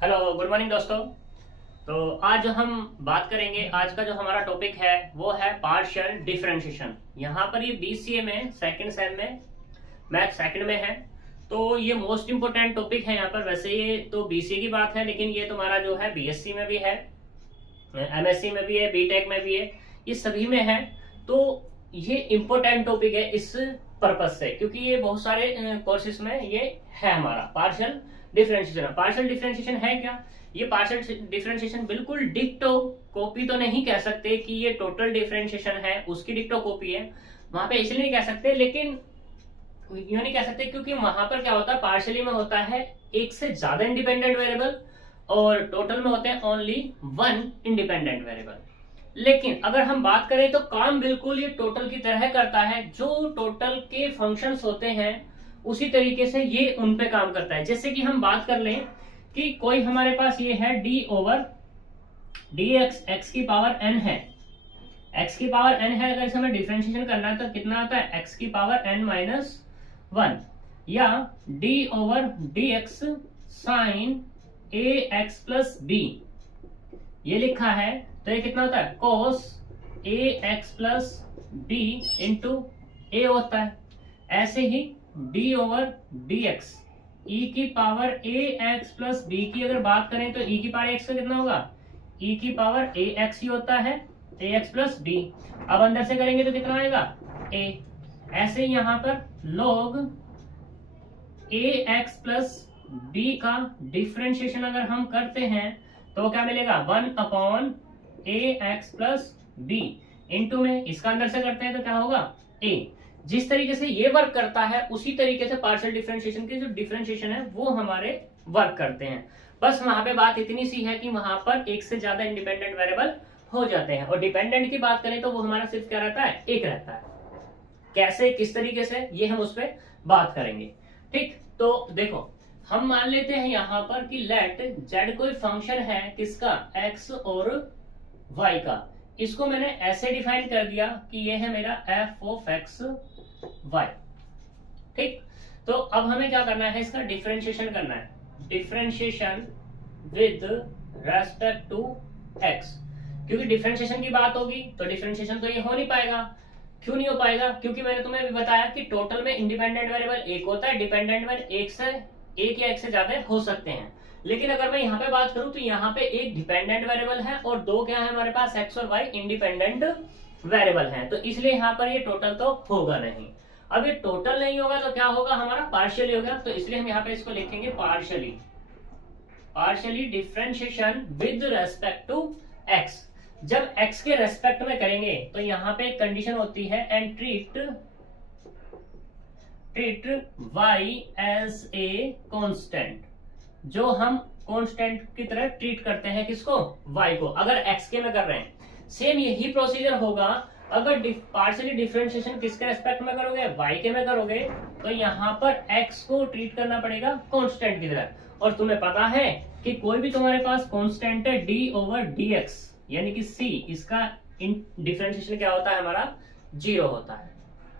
Hello, good morning दोस्तों। तो आज हम बात करेंगे, आज का जो हमारा टॉपिक है वो है पार्शियल डिफरेंशिएशन। यहाँ पर ये बीसीए में सेकंड सेम में मैथ सेकंड में है, तो ये मोस्ट इंपोर्टेंट टॉपिक है यहाँ पर। वैसे ये तो बीसीए की बात है, लेकिन ये तुम्हारा जो है बीएससी में भी है, एमएससी में भी है, बीटेक में भी है, ये सभी में है। तो ये इंपोर्टेंट टॉपिक है इस पर्पज से, क्योंकि ये बहुत सारे कोर्सेज में ये है हमारा पार्शियल डिफरेंशिएशन। पार्शियल डिफरेंशिएशन है क्या? ये पार्शियल डिफरेंशिएशन बिल्कुल डिक्टो कॉपी तो नहीं कह सकते कि ये टोटल डिफरेंशिएशन है उसकी डिक्टो कॉपी है, वहां पे इसलिए नहीं कह सकते। लेकिन यूं नहीं कह सकते क्योंकि वहां पर क्या होता है, पार्शियली में होता है एक से ज्यादा इंडिपेंडेंट वेरिएबल और टोटल में होते हैं ओनली वन इंडिपेंडेंट वेरिएबल। लेकिन अगर हम बात करें तो काम बिल्कुल ये टोटल की तरह करता है। जो टोटल के फंक्शंस होते हैं उसी तरीके से ये उन पे काम करता है। जैसे कि हम बात कर लें कि कोई हमारे पास ये है D over d x, x की पावर एन है, एक्स की पावर एन है। अगर इसे हमें डिफरेंशिएशन करना है तो कितना आता है, एक्स की पावर एन माइनस वन, या d over d x sine a x plus b, ये लिखा है तो ये कितना होता है, cos a x plus b into a होता है। ऐसे ही d over d x e की power a x plus b की अगर बात करें तो ई की पावर एक्स का कितना होगा, ई की पावर ए एक्स ही होता है, ए एक्स प्लस बी। अब अंदर से करेंगे तो कितना आएगा, ए। ऐसे ही यहां पर log ए एक्स प्लस बी का डिफरेंशिएशन अगर हम करते हैं तो क्या मिलेगा, वन अपॉन ए एक्स प्लस बी इंटू में इसका अंदर से करते हैं तो क्या होगा, ए। जिस तरीके से ये वर्क करता है उसी तरीके से पार्शियल डिफरेंशिएशन के जो डिफरेंशिएशन है वो हमारे वर्क करते हैं। बस वहां पे बात इतनी सी है कि वहां पर एक से ज्यादा इंडिपेंडेंट वेरिएबल हो जाते हैं, और डिपेंडेंट की बात करें तो वो हमारा सिर्फ क्या रहता है, एक रहता है। कैसे, किस तरीके से, ये हम उस पर बात करेंगे। ठीक, तो देखो हम मान लेते हैं यहाँ पर कि लेट z कोई फंक्शन है किसका, x और y का। इसको मैंने ऐसे डिफाइन कर दिया कि ये है मेरा f ऑफ x y। ठीक, तो अब हमें क्या करना है, इसका डिफरेंशिएशन करना है, differentiation with respect to x। क्योंकि डिफरेंशिएशन की बात होगी तो डिफरेंशिएशन तो ये हो नहीं पाएगा। क्यों नहीं हो पाएगा, क्योंकि मैंने तुम्हें भी बताया कि टोटल में इंडिपेंडेंट वेरिएबल एक होता है, डिपेंडेंट में एक या एक से ज्यादा हो सकते हैं। लेकिन अगर मैं यहाँ पे बात करूं तो यहाँ पे एक डिपेंडेंट वेरिएबल है और दो क्या है हमारे पास, एक्स और वाई इंडिपेंडेंट वेरिएबल हैं, तो इसलिए यहाँ पर ये टोटल तो होगा नहीं। अब ये टोटल नहीं होगा तो क्या होगा, हमारा पार्शियली होगा। तो इसलिए हम यहाँ पे इसको लिखेंगे partially, partially differentiation with respect to x. जब x के रेस्पेक्ट में करेंगे तो यहाँ पे एक कंडीशन होती है, and treat y as a constant. जो हम कांस्टेंट की तरह ट्रीट करते हैं किसको, y को, अगर x के में कर रहे हैं। सेम यही प्रोसीजर होगा अगर पार्शियली डिफरेंशिएशन किसके रेस्पेक्ट में करोगे, y के में करोगे, तो यहाँ पर x को ट्रीट करना पड़ेगा कांस्टेंट की तरह। और तुम्हें पता है कि कोई भी तुम्हारे पास कांस्टेंट है d ओवर dx यानी कि c, इसका डिफरेंशिएशन क्या होता है हमारा, जीरो होता है।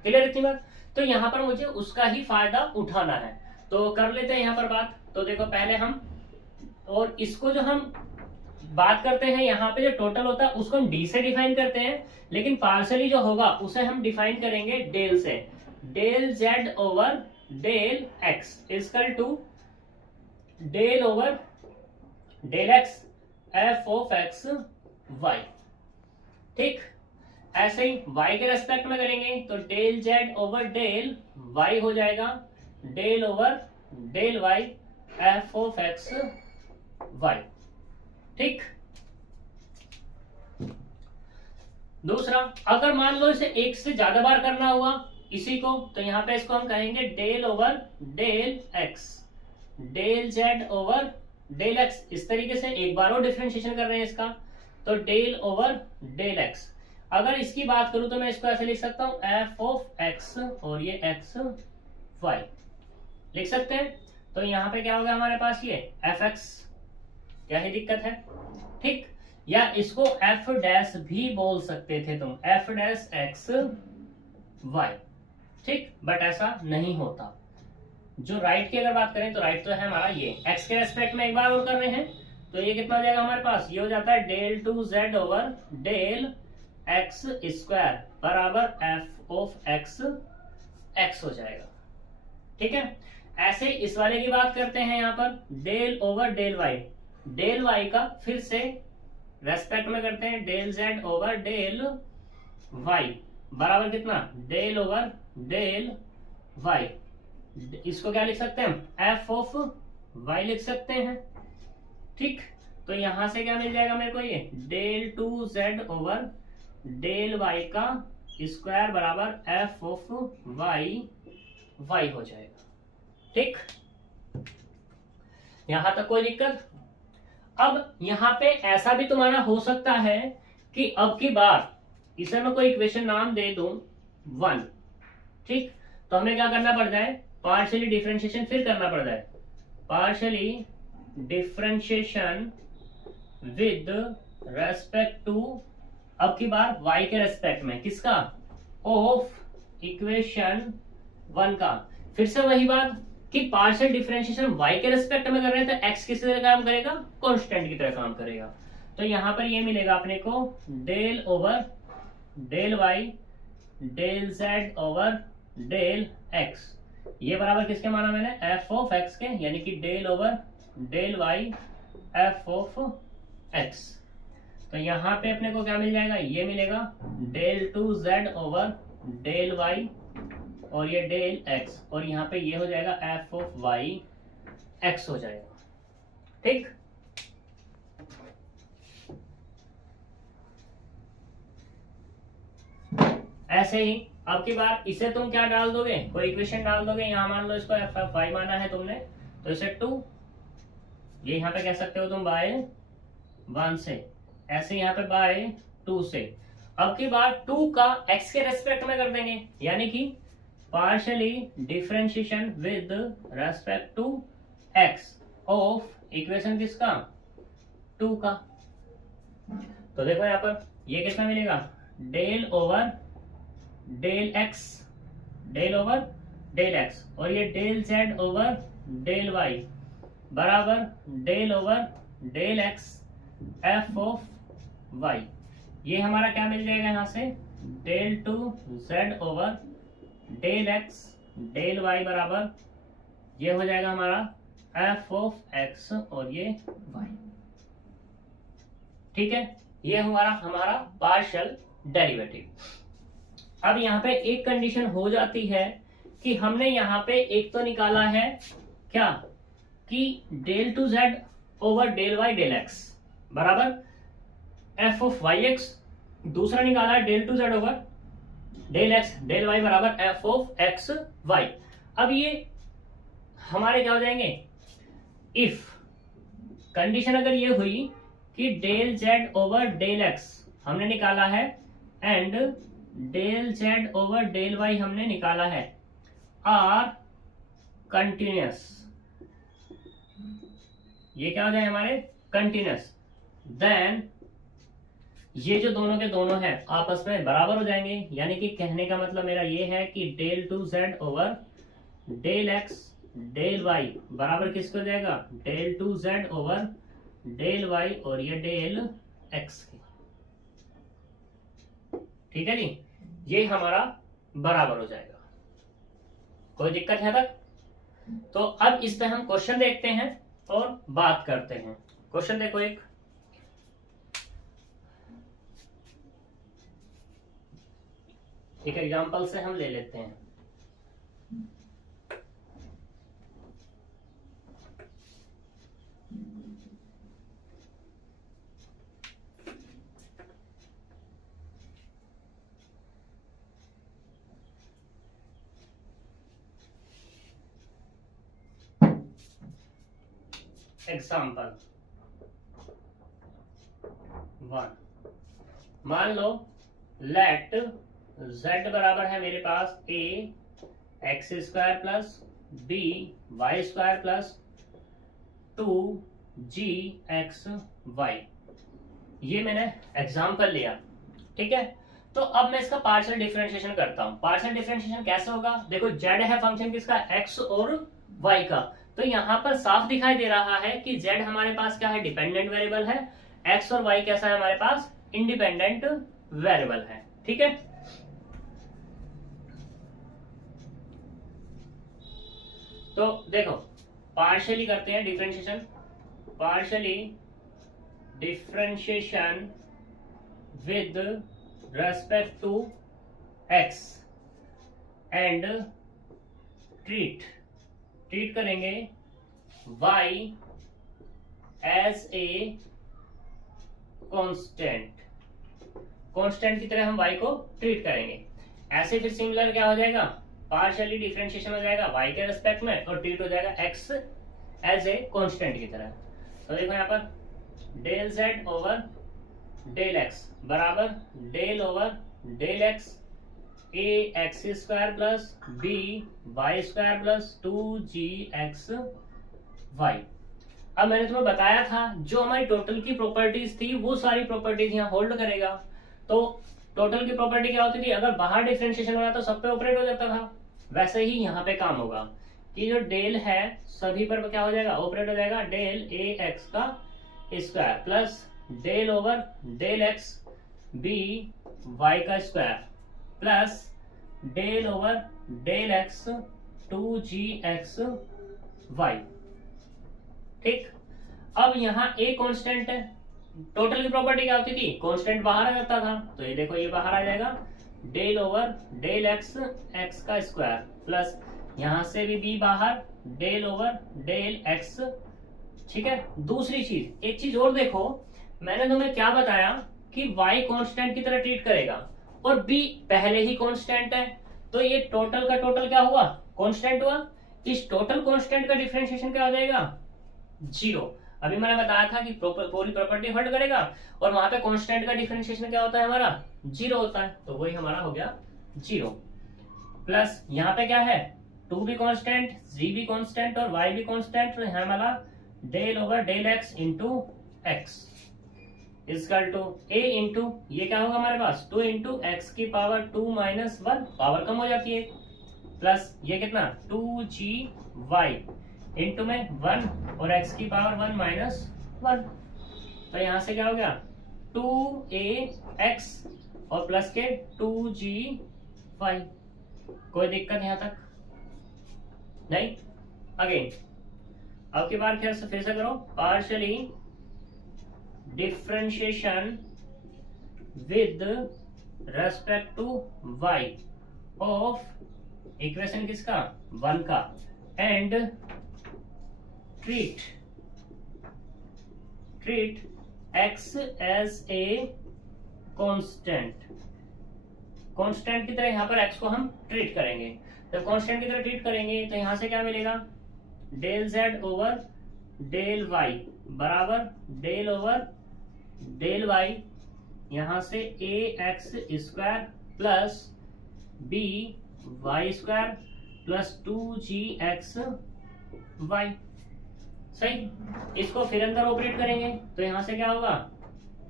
क्लियर इतनी बात? तो यहाँ पर मुझे उसका ही फायदा उठाना है, तो कर लेते हैं यहाँ पर बात। तो देखो पहले हम, और इसको जो हम बात करते हैं यहाँ पे जो टोटल होता है उसको हम डी से डिफाइन करते हैं, लेकिन पार्शियली जो होगा उसे हम डिफाइन करेंगे डेल से। Del z over del x equal to del over del x f of x y। ठीक, ऐसे ही y के रेस्पेक्ट में करेंगे तो del z over del y हो जाएगा del over del y f of x y। ठीक, दूसरा, अगर मान लो इसे एक से ज्यादा बार करना हुआ इसी को, तो यहां पे इसको हम कहेंगे del over del x, del z over del x। इस तरीके से एक बार और डिफरेंशिएशन कर रहे हैं इसका, तो डेल ओवर डेल x। अगर इसकी बात करूं तो मैं इसको ऐसे लिख सकता हूं, f ऑफ x और ये x y लिख सकते हैं। तो यहाँ पे क्या होगा हमारे पास, ये fx, क्या ही दिक्कत है। ठीक, या इसको f डैश भी बोल सकते थे तुम, f डैश x y। ठीक, बट ऐसा नहीं होता। जो राइट की अगर बात करें तो राइट तो है हमारा ये एक्स के रेस्पेक्ट में एक बार और कर रहे हैं, तो ये कितना हो जाएगा हमारे पास, ये हो जाता है del two z over del x square बराबर एफ ऑफ एक्स एक्स हो जाएगा। ठीक है, ऐसे इस वाले की बात करते हैं यहाँ पर डेल ओवर डेल वाई का फिर से रेस्पेक्ट में करते हैं del z over del y बराबर कितना, डेल ओवर डेल वाई। इसको क्या लिख सकते हैं, एफ ऑफ वाई लिख सकते हैं। ठीक, तो यहां से क्या मिल जाएगा मेरे को, ये del two z over del y का स्क्वायर बराबर एफ ऑफ वाई वाई हो जाएगा। ठीक, यहां तक कोई दिक्कत। अब यहां पे ऐसा भी तुम्हारा हो सकता है कि अब की बार इसे मैं कोई इक्वेशन नाम दे दूं 1। ठीक, तो हमें क्या करना पड़ता है, पार्शियली डिफरेंशिएशन फिर करना पड़ता है, partially differentiation with respect to अब की बार y के रेस्पेक्ट में, किसका, ऑफ इक्वेशन 1 का। फिर से वही बात कि पार्शियल डिफरेंशिएशन y के रेस्पेक्ट में कर रहे हैं तो x किस तरह काम करेगा, कांस्टेंट की तरह काम करेगा। तो यहां पर ये मिलेगा अपने को del over del y del z over del x, ये बराबर किसके माना मैंने, f ऑफ x के, यानी कि del over del y f of x। तो यहाँ पे अपने को क्या मिल जाएगा, ये मिलेगा del two z over del y और ये डेल एक्स, और यहाँ पे ये हो जाएगा एफ ऑफ वाई एक्स हो जाएगा। ठीक, ऐसे ही अब की बार इसे तुम क्या डाल दोगे, कोई इक्वेशन डाल दोगे। यहाँ मान लो इसको एफ एफ वाई माना है तुमने, तो इसे 2, ये यहाँ पे कह सकते हो तुम बाय 1 से, ऐसे यहाँ पे बाय 2 से। अब की बार 2 का x के रेस्पेक्ट में कर देंगे, यानी कि partially differentiation with respect to x of equation किसका, 2 का। तो देखो यहाँ पर ये कितना मिलेगा, del over del x del over del x और ये del z over del y बराबर del over del x f of y। ये हमारा क्या मिल जाएगा यहाँ से, del two z over del x del y बराबर ये हो जाएगा हमारा f ऑफ x और ये y। ठीक है, ये हमारा पार्शियल डेरिवेटिव। अब यहाँ पे एक कंडीशन हो जाती है कि हमने यहाँ पे एक तो निकाला है क्या, कि del two z over del y del x बराबर एफ ऑफ वाई एक्स, दूसरा निकाला है del two z over del x del y बराबर एफ ऑफ एक्स वाई। अब ये हमारे क्या हो जाएंगे, इफ कंडीशन अगर ये हुई कि del z over del x हमने निकाला है and del z over del y हमने निकाला है, आर कंटिन्यूअस, ये क्या हो जाए हमारे कंटिन्यूअस, देन ये जो दोनों के दोनों हैं आपस में बराबर हो जाएंगे। यानी कि कहने का मतलब मेरा ये है कि del two z over del x del y बराबर किसको हो जाएगा, del two z over del y और ये डेल एक्स की। ठीक है जी, ये हमारा बराबर हो जाएगा। कोई दिक्कत है तक? तो अब इस पे हम क्वेश्चन देखते हैं और बात करते हैं। क्वेश्चन देखो, एक एग्जांपल से हम ले लेते हैं। एग्जाम्पल 1, मान लो लेट z बराबर है मेरे पास a x square plus b y square plus 2g x y. ये मैंने एग्जाम्पल लिया। ठीक है, तो अब मैं इसका पार्शियल डिफरेंशिएशन करता हूं। पार्शियल डिफरेंशिएशन कैसे होगा, देखो z है फंक्शन किसका, x और y का। तो यहाँ पर साफ दिखाई दे रहा है कि z हमारे पास क्या है, डिपेंडेंट वेरिएबल है, x और y कैसा है हमारे पास, इंडिपेंडेंट वेरिएबल है। ठीक है, तो देखो पार्शियली करते हैं differentiation, partially differentiation with respect to x and treat करेंगे y एज ए कांस्टेंट की तरह हम y को ट्रीट करेंगे। ऐसे फिर सिमिलर क्या हो जाएगा, पार्शियली डिफरेंशिएशन हो जाएगा y के रेस्पेक्ट में और ट्रीट हो जाएगा x एज ए कांस्टेंट की तरह। तो देखो यहाँ पर del z over del x बराबर del over del x a x square plus b y square plus 2g x y। अब मैंने तुम्हें बताया था जो हमारी टोटल की प्रॉपर्टीज थी वो सारी प्रॉपर्टीज यहाँ होल्ड करेगा। तो टोटल की प्रॉपर्टी क्या होती थी, अगर बाहर डिफरेंशिएशन हो रहा तो सब पे ऑपरेट हो जाता था, वैसे ही यहाँ पे काम होगा कि जो डेल है सभी पर क्या हो जाएगा, ऑपरेट हो जाएगा, डेल ए एक्स का square plus del over del x b y का square plus del over del x 2g x y। ठीक, अब यहाँ a कांस्टेंट है, टोटल की प्रॉपर्टी क्या होती थी, कांस्टेंट बाहर आ जाता था, तो ये देखो ये बाहर आ जाएगा, del over del x x का स्क्वायर प्लस यहां से भी b बाहर, डेल ओवर डेल एक्स। ठीक है, दूसरी चीज, एक चीज और देखो, मैंने तुम्हें क्या बताया कि y कांस्टेंट की तरह ट्रीट करेगा और b पहले ही कांस्टेंट है, तो ये टोटल का टोटल क्या हुआ, कांस्टेंट हुआ। इस टोटल कांस्टेंट का डिफरेंशिएशन क्या हो जाएगा, 0। अभी मैंने बताया था कि पूरी प्रॉपर्टी होल्ड करेगा और वहां पे कांस्टेंट का डिफरेंशिएशन क्या होता है हमारा, 0 होता है, तो वही हमारा हो गया 0। प्लस यहाँ पे क्या है, 2 भी कांस्टेंट, z भी कांस्टेंट और y भी कांस्टेंट, तो यहाँ हमारा del over del x into x equal to a into ये क्या होगा हमारे पास, 2 इंटू एक्स की पावर 2 माइनस 1, पावर कम हो जाती है, प्लस ये कितना 2g y इंटू में 1 और x की पावर 1 माइनस 1, तो यहां से क्या हो गया 2ax और प्लस के 2g y। कोई दिक्कत यहां तक नहीं। अगेन अब की बार फिर से करो, partially differentiation with respect to y of equation किसका, 1 का, and treat x as a constant की तरह यहाँ पर x को हम ट्रीट करेंगे। जब कांस्टेंट की तरह ट्रीट करेंगे तो यहाँ से क्या मिलेगा, del z over del y बराबर डेल ओवर डेल y, यहाँ से ax square plus b y square plus 2g x y। सही, इसको फिर अंदर ऑपरेट करेंगे तो यहां से क्या होगा,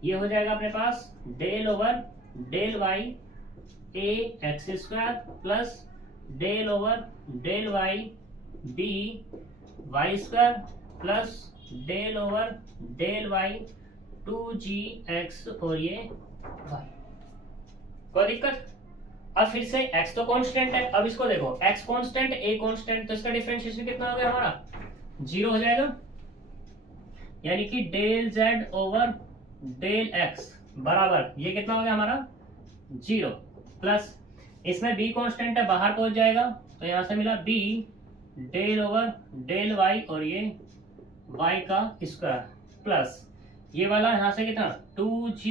ये हो जाएगा अपने पास del over del y a x square plus del over del y b y square plus del over del y 2g x और ये y। कोई दिक्कत। अब फिर से x तो कांस्टेंट है, अब इसको देखो x कांस्टेंट a कांस्टेंट, तो इसका डिफरेंशिएशन कितना हो गया हमारा, 0 हो जाएगा, यानी कि del z over del x बराबर ये कितना हो गया हमारा 0, प्लस इसमें b कांस्टेंट है बाहर पहुंच जाएगा, तो यहां से मिला b del over del y और ये y का स्क्वायर प्लस ये वाला यहां से कितना 2g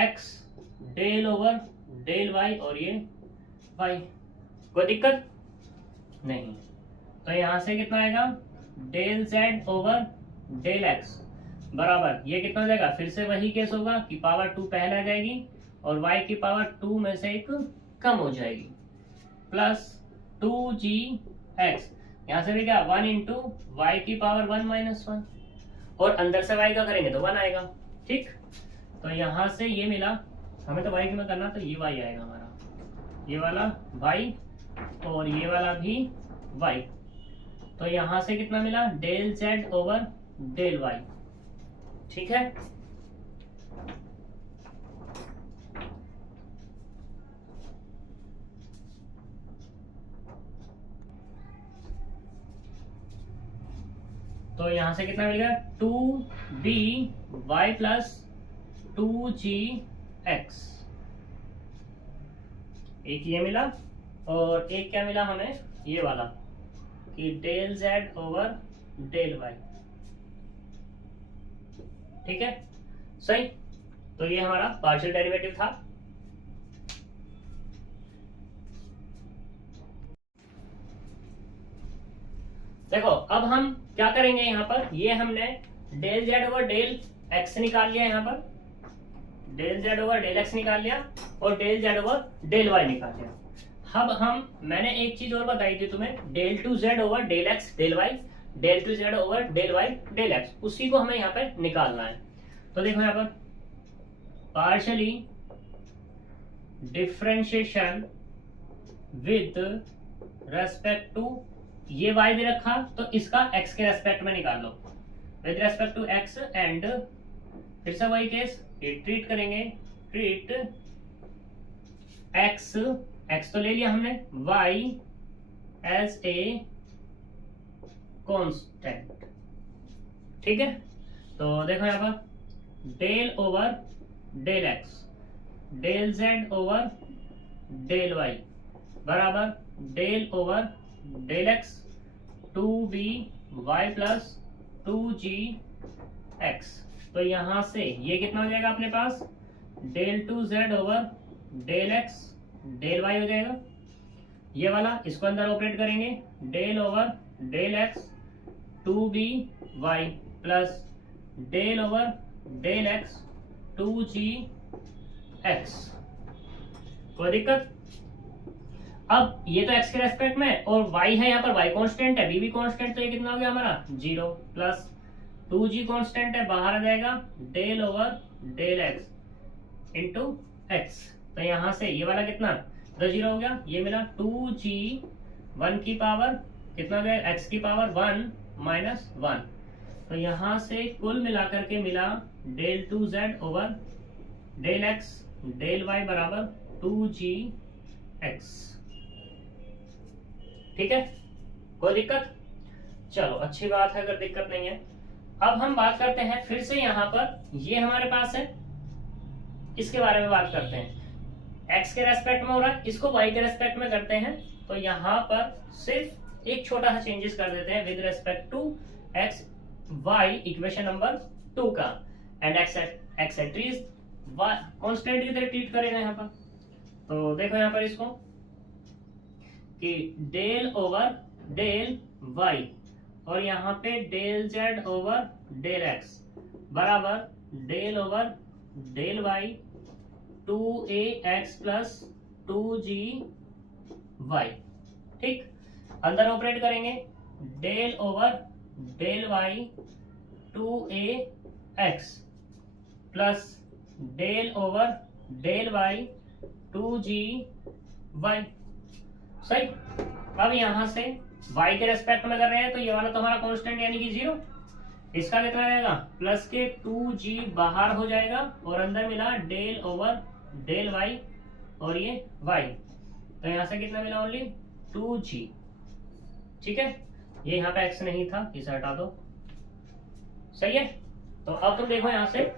x del over del y और ये y। कोई दिक्कत नहीं, तो यहां से कितना आएगा del z over del x बराबर ये कितना हो जाएगा, फिर से वही केस होगा कि पावर 2 पहले आ जाएगी और y की पावर 2 में से एक कम हो जाएगी, प्लस 2g x, यहां से भी क्या 1 इंटू वाई की पावर 1 माइनस 1 और अंदर से y का करेंगे तो 1 आएगा। ठीक, तो यहां से ये मिला हमें, तो y की में करना तो ये y आएगा हमारा, ये वाला y और ये वाला भी y। तो यहां से कितना मिला, del z over del y. ठीक है, तो यहां से कितना मिलेगा, 2b y प्लस 2gx। एक ये मिला और एक क्या मिला हमें, ये वाला कि del z over del y. ठीक है, सही। तो ये हमारा पार्शियल डेरिवेटिव था। देखो अब हम क्या करेंगे, यहाँ पर ये हमने del z over del x निकाल लिया, यहाँ पर del z over del x निकाल लिया और del z over del y निकाल लिया। अब मैंने एक चीज और बताई थी तुम्हें, del two z over del x del y, del two z over del y del x, उसी को हमें यहाँ पर निकालना है। तो देखो यहाँ पर partially differentiation with respect to, ये y दे रखा तो इसका x के रेस्पेक्ट में निकाल लो, with respect to x and फिर से वही केस, ये ट्रीट करेंगे, ट्रीट x तो ले लिया हमने, y एज ए कांस्टेंट। ठीक है, तो देखो यहाँ पर del over del x del z over del y बराबर del over del x 2b y plus 2gx। तो यहां से ये कितना हो जाएगा अपने पास, del two z over del x del y हो जाएगा। ये वाला इसको अंदर ऑपरेट करेंगे, del over del x 2b y plus del over del x 2gx। कोई दिक्कत? अब ये तो x के रेस्पेक्ट में और y है, यहाँ पर y कांस्टेंट है, b भी कांस्टेंट, तो ये कितना हो गया हमारा 0 प्लस 2g कांस्टेंट है, बाहर आ जाएगा del over del x into x. तो यहाँ से ये वाला कितना, तो 0 हो गया, ये मिला 2g 1 की पावर कितना हो गया, x की पावर 1 माइनस 1। तो यहाँ से कुल मिलाकर के मिला del two z over del x del y बराबर 2gx। ठीक है, कोई दिक्कत? चलो अच्छी बात है, अगर दिक्कत नहीं है। अब हम बात करते हैं फिर से, यहाँ पर ये हमारे पास है, इसके बारे में बात करते हैं। x के रेस्पेक्ट में हो रहा है, इसको y के रेस्पेक्ट में करते हैं। तो यहाँ पर सिर्फ एक छोटा सा चेंजेस कर देते हैं, with respect to x y equation number 2 का, एंड x एक्सिस कांस्टेंट की तरह ट्रीट करेंगे यहाँ पर। तो देखो यहाँ पर इसको कि डेल ओवर डेल y और यहाँ पे del z over del x बराबर del over del y 2ax plus 2gy। ठीक, अंदर ऑपरेट करेंगे, del over del y 2ax plus del over del y 2gy। सही। अब यहां से y के रेस्पेक्ट में कर रहे हैं, तो ये वाला तो हमारा कांस्टेंट यानी कि 0, इसका कितना रहेगा प्लस के 2g बाहर हो जाएगा और अंदर मिला डेल ओवर डेल y और ये y। तो यहां से कितना मिला, ओनली 2g। ठीक है, ये यहाँ पे x नहीं था, इसे हटा दो। सही है, तो अब तुम देखो यहां से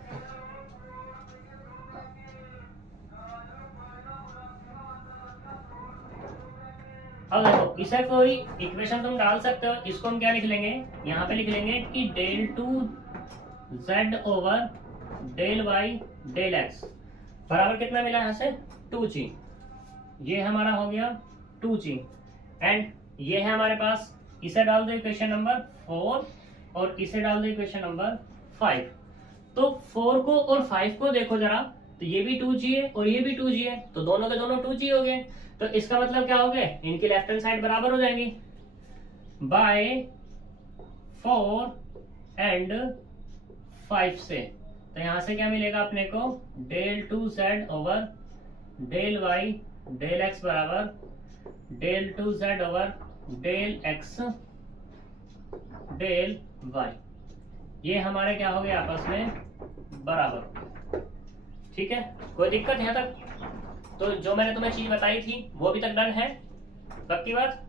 अब देखो इसे कोई इक्वेशन तुम डाल सकते हो, इसको हम क्या लिख लेंगे, यहाँ पे लिख लेंगे कि del two z over del y del x बराबर कितना मिला यहाँ से 2g। ये हमारा हो गया 2g एंड ये है हमारे पास, इसे डाल दो इक्वेशन नंबर 4 और इसे डाल दो इक्वेशन नंबर 5। तो 4 को और 5 को देखो जरा, तो ये भी 2g है और ये भी 2g है, तो दोनों के दोनों 2g हो गए। तो इसका मतलब क्या हो गया, इनकी लेफ्ट हैंड साइड बराबर हो जाएंगी बाय 4 एंड 5 से। तो यहां से क्या मिलेगा अपने को, del two z over del y del x बराबर del two z over del x del y, ये हमारे क्या हो गए आपस में बराबर। ठीक है, कोई दिक्कत यहाँ तक? तो जो मैंने तुम्हें चीज बताई थी वो अभी तक डन है, पक्की बात?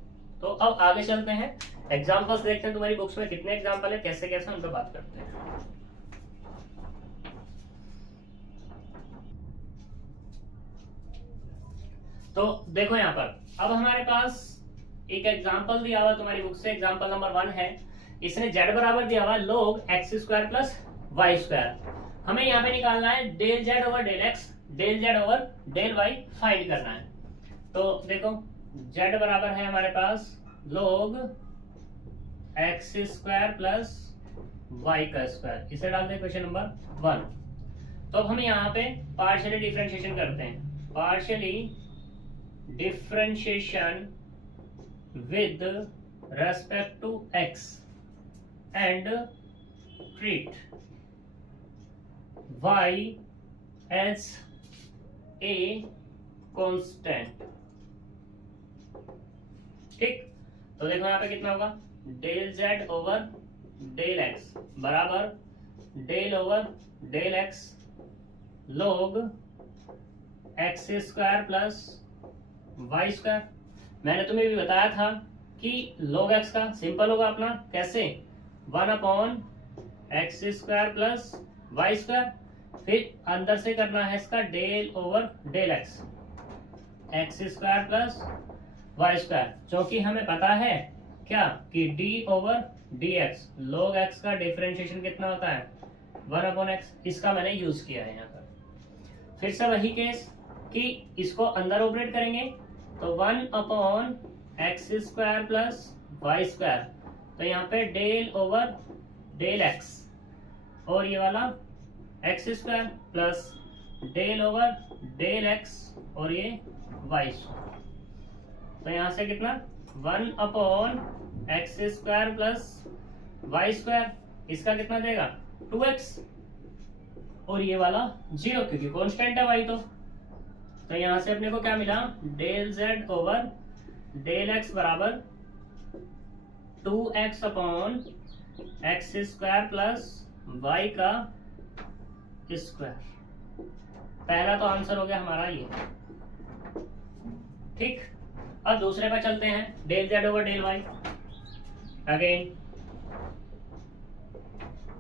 तो अब आगे चलते हैं, एग्जाम्पल्स देखते हैं तुम्हारी बुक्स में कितने एग्जाम्पल है, कैसे कैसे उन पर बात करते हैं। तो देखो यहाँ पर अब हमारे पास एक एग्जाम्पल दिया हुआ तुम्हारी बुक से, एग्जाम्पल नंबर 1 है। इसने z बराबर दिया हुआ log x square plus y square. हमें यहाँ पे निकालना है del z over del x, del z over del y find करना है। तो देखो z बराबर है हमारे पास log x square plus y का स्क्वायर, इसे डालते हैं क्वेश्चन नंबर 1। तो अब हम यहाँ पे पार्शियली डिफरेंशिएशन करते हैं, partially differentiation with respect to x and treat y as a constant। ठीक, तो देखो यहाँ पे कितना होगा, del z over del x बराबर del over del x log x square plus y square. मैंने तुम्हें भी बताया था कि log x का सिंपल होगा अपना कैसे, 1 upon x square plus y square, फिर अंदर से करना है इसका del over del x, x square plus y square. क्योंकि हमें पता है क्या कि d over d x, log x का डिफरेंशिएशन कितना होता है 1 अपॉन एक्स, इसका मैंने यूज किया है यहाँ पर। फिर से वही केस कि इसको अंदर ऑपरेट करेंगे तो 1 upon x square plus y square, तो यहाँ पे डेल ओवर डेल एक्स और ये वाला x square plus del over del x और ये वाई स्क्वायर। तो यहाँ से कितना 1 upon x square plus y square, इसका कितना देगा 2x और ये वाला 0 क्योंकि कांस्टेंट है y। तो यहां से अपने को क्या मिला, del z over del x बराबर 2x upon x square plus y का स्क्वायर। पहला तो आंसर हो गया हमारा ये। ठीक, अब दूसरे पर चलते हैं, del z over del y। Again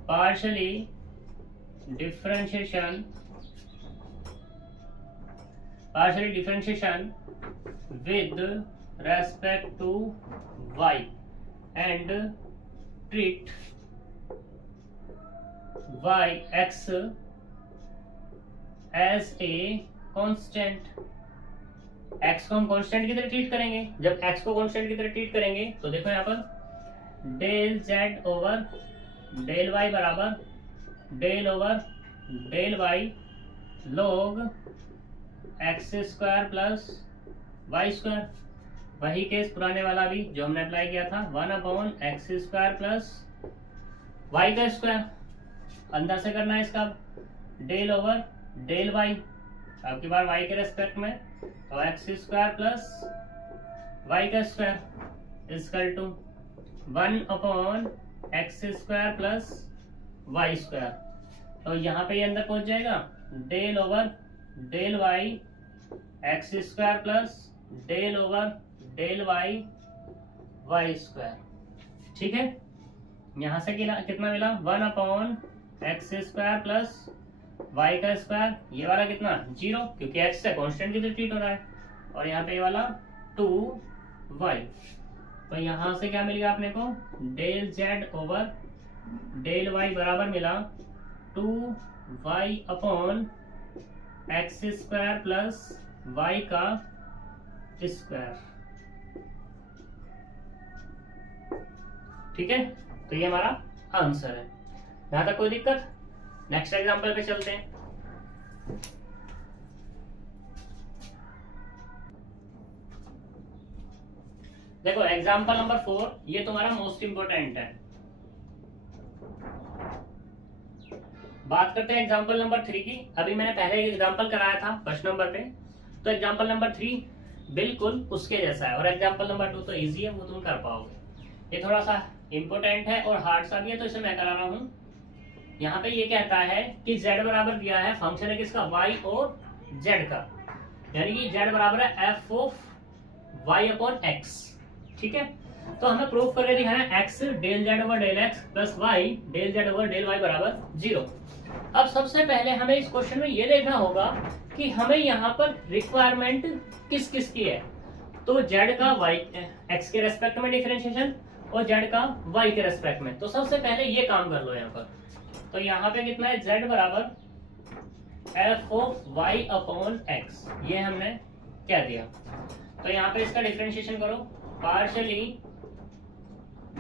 partially differentiation with respect to y and treat yx as a constant। x को हम कांस्टेंट की तरह ट्रीट करेंगे। जब x को कांस्टेंट की तरह ट्रीट करेंगे तो देखो यहाँ पर del z over del y बराबर del over del y log x square plus y square. वही केस पुराने वाला भी जो हमने अप्लाई किया था, 1 upon x square plus y का स्क्वायर, अंदर से करना है इसका डेल ओवर डेल वाई, अब की बार वाई के रेस्पेक्ट में, तो एक्स स्क्वायर प्लस वाई का square equal to 1 upon x square plus y square. तो यहाँ पे ये अंदर पहुंच जाएगा del over del y x square plus del over del y y square. ठीक है, यहां से कितना मिला 1 upon x square plus y का स्क्वायर, ये वाला कितना 0 क्योंकि एक्स से कांस्टेंट की तरह ट्रीट हो रहा है, और यहाँ पे ये वाला 2y। तो यहां से क्या मिल गया अपने को, del z over del y बराबर मिला 2y upon x square plus y का स्क्वायर। ठीक है, तो ये हमारा आंसर है। यहां तक कोई दिक्कत? नेक्स्ट एग्जांपल पे चलते हैं। देखो एग्जांपल नंबर 4, ये तुम्हारा मोस्ट इंपोर्टेंट है। बात करते हैं एग्जांपल नंबर 3 की। अभी मैंने पहले एक एग्जांपल कराया था फर्स्ट नंबर पे, तो एग्जांपल नंबर 3 बिल्कुल उसके जैसा है, और एग्जांपल नंबर 2 तो इजी है, वो तुम कर पाओगे। ये थोड़ा सा इम्पोर्टेंट है और हार्ड सा भी है, तो इसे मैं करा रहा हूं। यहाँ पे ये कहता है कि z बराबर दिया है, फंक्शन है किसका, y और z का, यानी कि z बराबर है f of y upon x। ठीक है, तो हमें प्रूफ करके दिखाना है x del z over del x plus y del z over del y बराबर 0। अब सबसे पहले हमें इस क्वेश्चन में ये देखना होगा कि हमें यहाँ पर रिक्वायरमेंट किस किस की है। तो z का y x के रेस्पेक्ट में डिफरेंशिएशन और z का y के रेस्पेक्ट में। तो सबसे पहले ये काम कर लो यहाँ पर। तो यहाँ पे कितना है, z बराबर f of y upon x, ये हमने क्या दिया। तो यहाँ पे इसका डिफरेंशिएशन करो, partially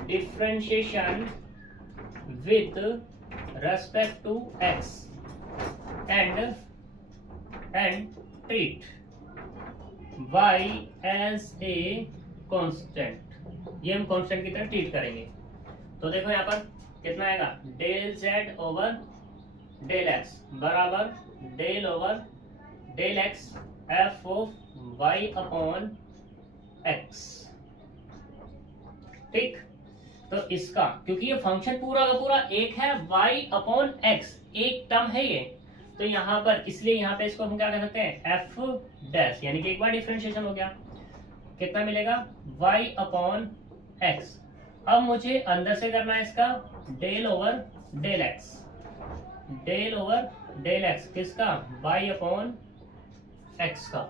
differentiation with respect to x and treat y as a constant, ये हम कांस्टेंट की तरह ट्रीट करेंगे। तो देखो यहाँ पर कितना आएगा, del z over del x बराबर del over del x f of y upon x। ठीक, तो इसका क्योंकि ये फंक्शन पूरा का पूरा एक है, y अपॉन x एक टर्म है ये, तो यहाँ पर इसलिए यहाँ पे इसको हम क्या कर सकते हैं, f डैश, यानी कि एक बार डिफरेंशिएशन हो गया, कितना मिलेगा y अपॉन x। अब मुझे अंदर से करना है इसका del over del x, del over del x किसका, y अपॉन x का।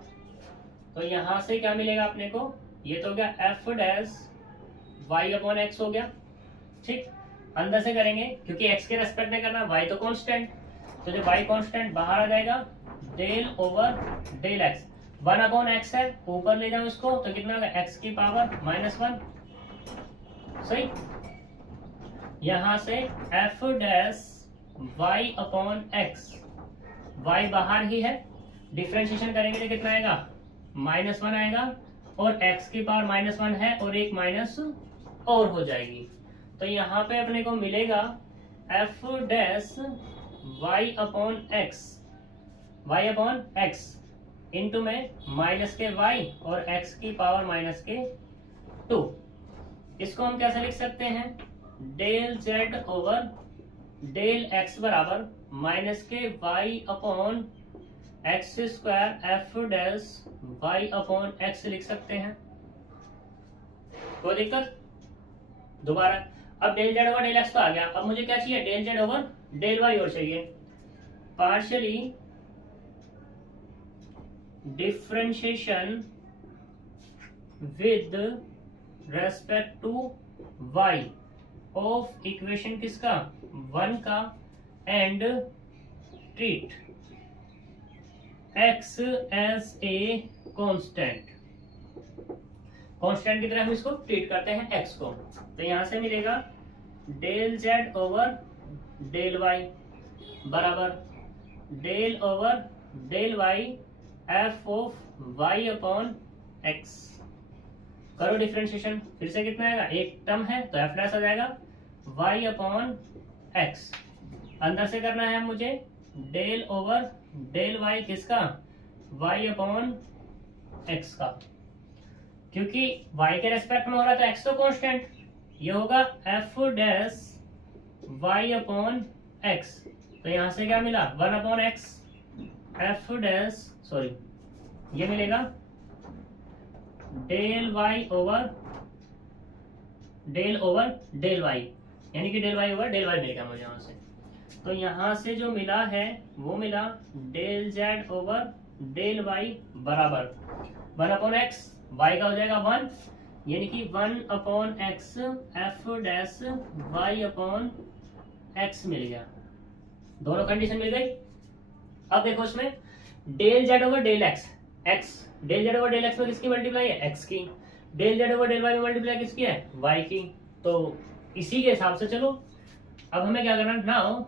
तो यहाँ से क्या मिलेगा अपने को, ये तो हो गया f dash y upon x हो गया। ठीक, अंदर से करेंगे क्योंकि x के रेस्पेक्ट में करना, y तो कांस्टेंट, तो जो y कांस्टेंट बाहर आ जाएगा, del over del x 1 upon x है, ऊपर ले जाओ इसको तो कितना होगा, x की पावर -1। सही, यहां से f dash y upon x, y बाहर ही है, डिफरेंशिएशन करेंगे तो कितना आएगा, -1 आएगा, और x की पावर -1 है और एक माइनस और हो जाएगी। तो यहाँ पे अपने को मिलेगा f dash y upon x into में माइनस के y और x की पावर -2। इसको हम कैसे लिख सकते हैं, del z over del x बराबर माइनस के y upon x square f dash y upon x लिख सकते हैं, कोई दिक्कत। दोबारा अब del z over del x तो आ गया, अब मुझे क्या चाहिए, del z over del y और चाहिए। Partially differentiation with respect to y of equation किसका, 1 का, and treat x as a constant, constant की तरह हम इसको ट्रीट करते हैं x को। तो यहां से मिलेगा del z over del y बराबर del over del y f of y upon x। करो डिफरेंशिएशन, फिर से कितना आएगा, एक टर्म है तो f डैश आ जाएगा y अपॉन x। अंदर से करना है मुझे डेल ओवर डेल y किसका, y अपॉन x का, क्योंकि y के रेस्पेक्ट में हो रहा है तो x तो कांस्टेंट, ये होगा f dash y upon x। तो यहां से क्या मिला, 1 upon x f dash, sorry ये मिलेगा del y over del y, यानी कि del y over del y मिलेगा मुझे यहां से। तो यहां से जो मिला है वो मिला del z over del y बराबर 1 अपॉन x, y का हो जाएगा 1, यानी कि 1 upon x f dash y upon x मिल गया, दोनों कंडीशन मिल गई। अब देखो इसमें del z over del x, del z over del x में किसकी मल्टीप्लाई है, x की, del z over del y में मल्टीप्लाई किसकी है, y की। तो इसी के हिसाब से चलो, अब हमें क्या करना, नाउ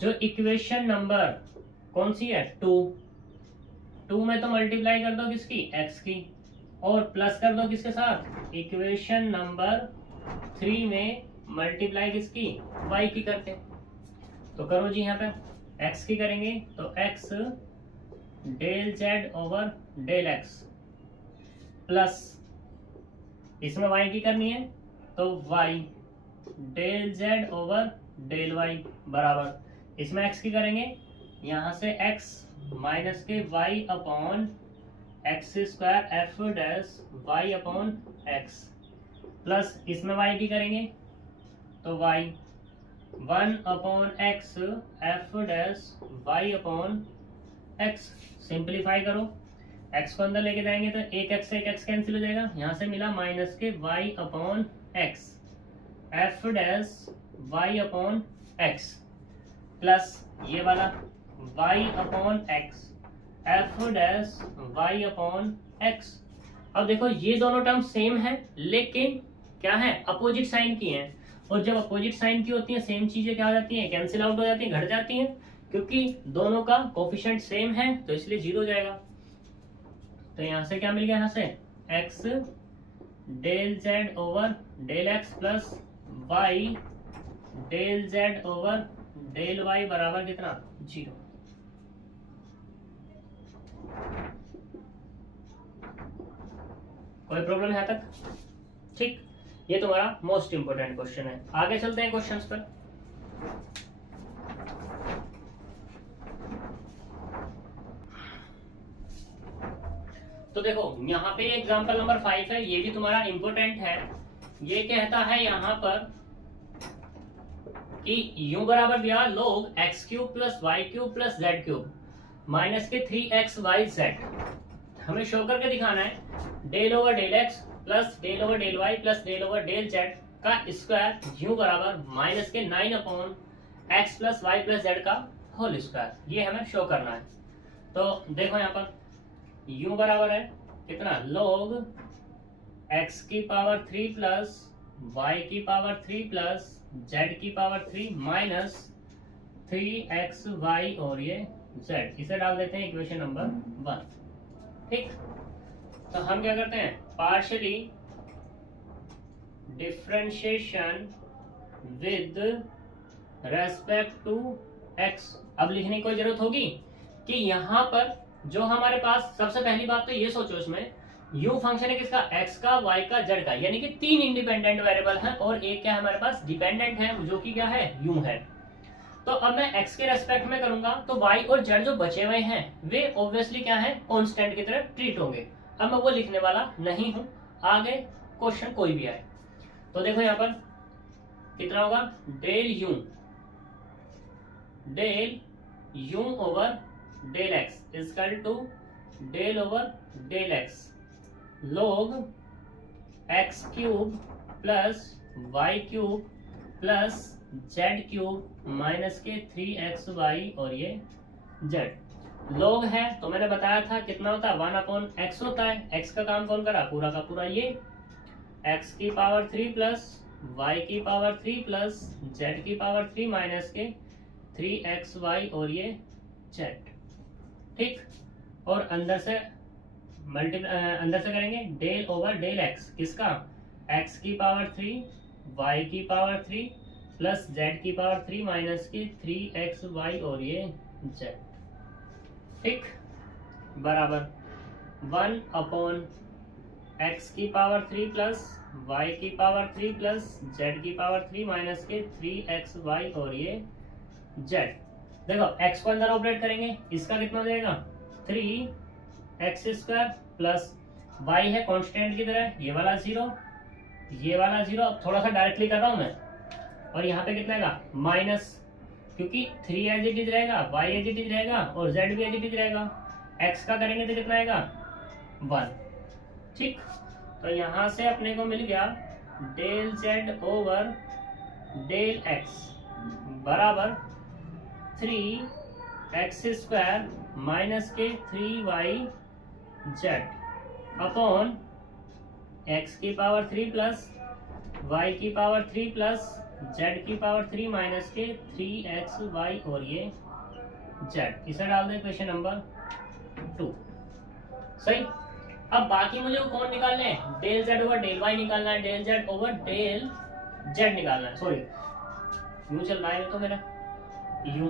जो इक्वेशन नंबर कौन सी है, 2 में तो मल्टीप्लाई कर दो किसकी, x की, और प्लस कर दो किसके साथ, इक्वेशन नंबर 3 में मल्टीप्लाई किसकी, y की करके। तो करो जी, यहाँ पे x की करेंगे तो x del z over del x plus इसमें y की करनी है तो y del z over del y बराबर, इसमें x की करेंगे यहाँ से x माइनस के y upon x square f dash y upon x plus इसमें y की करेंगे तो y 1 upon x f dash y upon x। Simplify करो, x को अंदर लेके जाएंगे तो एक x से एक x कैंसिल हो जाएगा, यहाँ से मिला माइनस के y upon x F dash y upon x plus ये वाला y upon x F dash y upon x। अब देखो ये दोनों टर्म सेम है लेकिन क्या है, अपोजिट साइन की हैं, और जब अपोजिट साइन की होती है सेम चीजें क्या हो जाती हैं, कैंसिल आउट हो जाती हैं, घट जाती हैं, क्योंकि दोनों का कोफिशिएंट सेम है तो इसलिए 0 हो जाएगा। तो यहाँ से क्या मिल गया, यहाँ से x del z over del x plus y del z over del y बराबर कितना, 0। कोई प्रॉब्लम है यहाँ तक? ठीक, ये तुम्हारा मोस्ट इंपोर्टेंट क्वेश्चन है। आगे चलते हैं क्वेश्चंस पर। तो देखो यहाँ पे एग्जांपल नंबर 5 है, ये भी तुम्हारा इंपोर्टेंट है। ये कहता है यहाँ पर कि u बराबर दिया log x cube plus y cube plus z cube minus के 3xyz। हमें शो करके दिखाना है del over del x plus del over del y plus del over del z का स्क्वायर u बराबर माइनस के 9 upon x plus Y plus z का whole square, ये हमें शो करना है। तो देखो यहाँ पर u बराबर है कितना, log x की पावर 3 प्लस y की पावर 3 प्लस z की पावर 3 माइनस 3xy और ये z, इसे डाल देते हैं इक्वेशन नंबर 1। ठीक, तो हम क्या करते हैं, partially differentiation with respect to x। अब लिखने की कोई जरूरत होगी कि यहाँ पर जो हमारे पास, सबसे पहली बात तो ये सोचो इसमें u फंक्शन है किसका, x का, y का, z का, यानी कि 3 इंडिपेंडेंट वेरिएबल हैं और एक क्या हमारे पास डिपेंडेंट है जो कि क्या है, u है। तो अब मैं x के रेस्पेक्ट में करूंगा तो y और z जो बचे हुए हैं वे ऑब्वियसली क्या है, कांस्टेंट की तरह ट्रीट होंगे। अब मैं वो लिखने वाला नहीं हूं, आगे क्वेश्चन कोई भी आए। तो देखो यहाँ पर कितना होगा, del u over del x equal to del over del x log x cube plus y cube plus z cube minus के 3xy और ये z। log है तो मैंने बताया था कितना होता है, 1 अपॉन x होता है। x का काम कौन करा, पूरा का पूरा ये x की पावर 3 प्लस y की पावर 3 प्लस z की पावर 3 माइनस के 3xy और ये z। ठीक, और अंदर से करेंगे डेल ओवर डेल x, किसका, x की पावर 3 y की पावर 3 प्लस z की पावर 3 माइनस के 3xy और ये z। ठीक, बराबर 1 अपॉन x की पावर 3 प्लस y की पावर 3 प्लस z की पावर 3 माइनस के 3xy और ये z। देखो x को अंदर ऑपरेट करेंगे, इसका कितना हो जाएगा, 3x स्क्वायर प्लस y है कांस्टेंट की तरह, ये वाला 0, ये वाला 0। अब थोड़ा सा डायरेक्टली कर रहा हूं मैं, और यहाँ पे कितना आएगा, माइनस, क्योंकि 3 एज इट इज रहेगा, y एज इट इज रहेगा और z भी एज इट इज रहेगा। x का करेंगे तो कितना आएगा, 1। ठीक, तो यहाँ से अपने को मिल गया del z over del x बराबर 3x स्क्वायर माइनस के 3yz अपॉन x की पावर 3 प्लस y की पावर 3 प्लस z की पावर 3 माइनस के 3xy और ये z। इसे डाल दे क्वेश्चन नंबर 2। सही, अब बाकी मुझे कौन निकालना है, del z over del y निकालना है, del z over del z निकालना है। सॉरी, यूं चल रहा है तो मेरा यूं,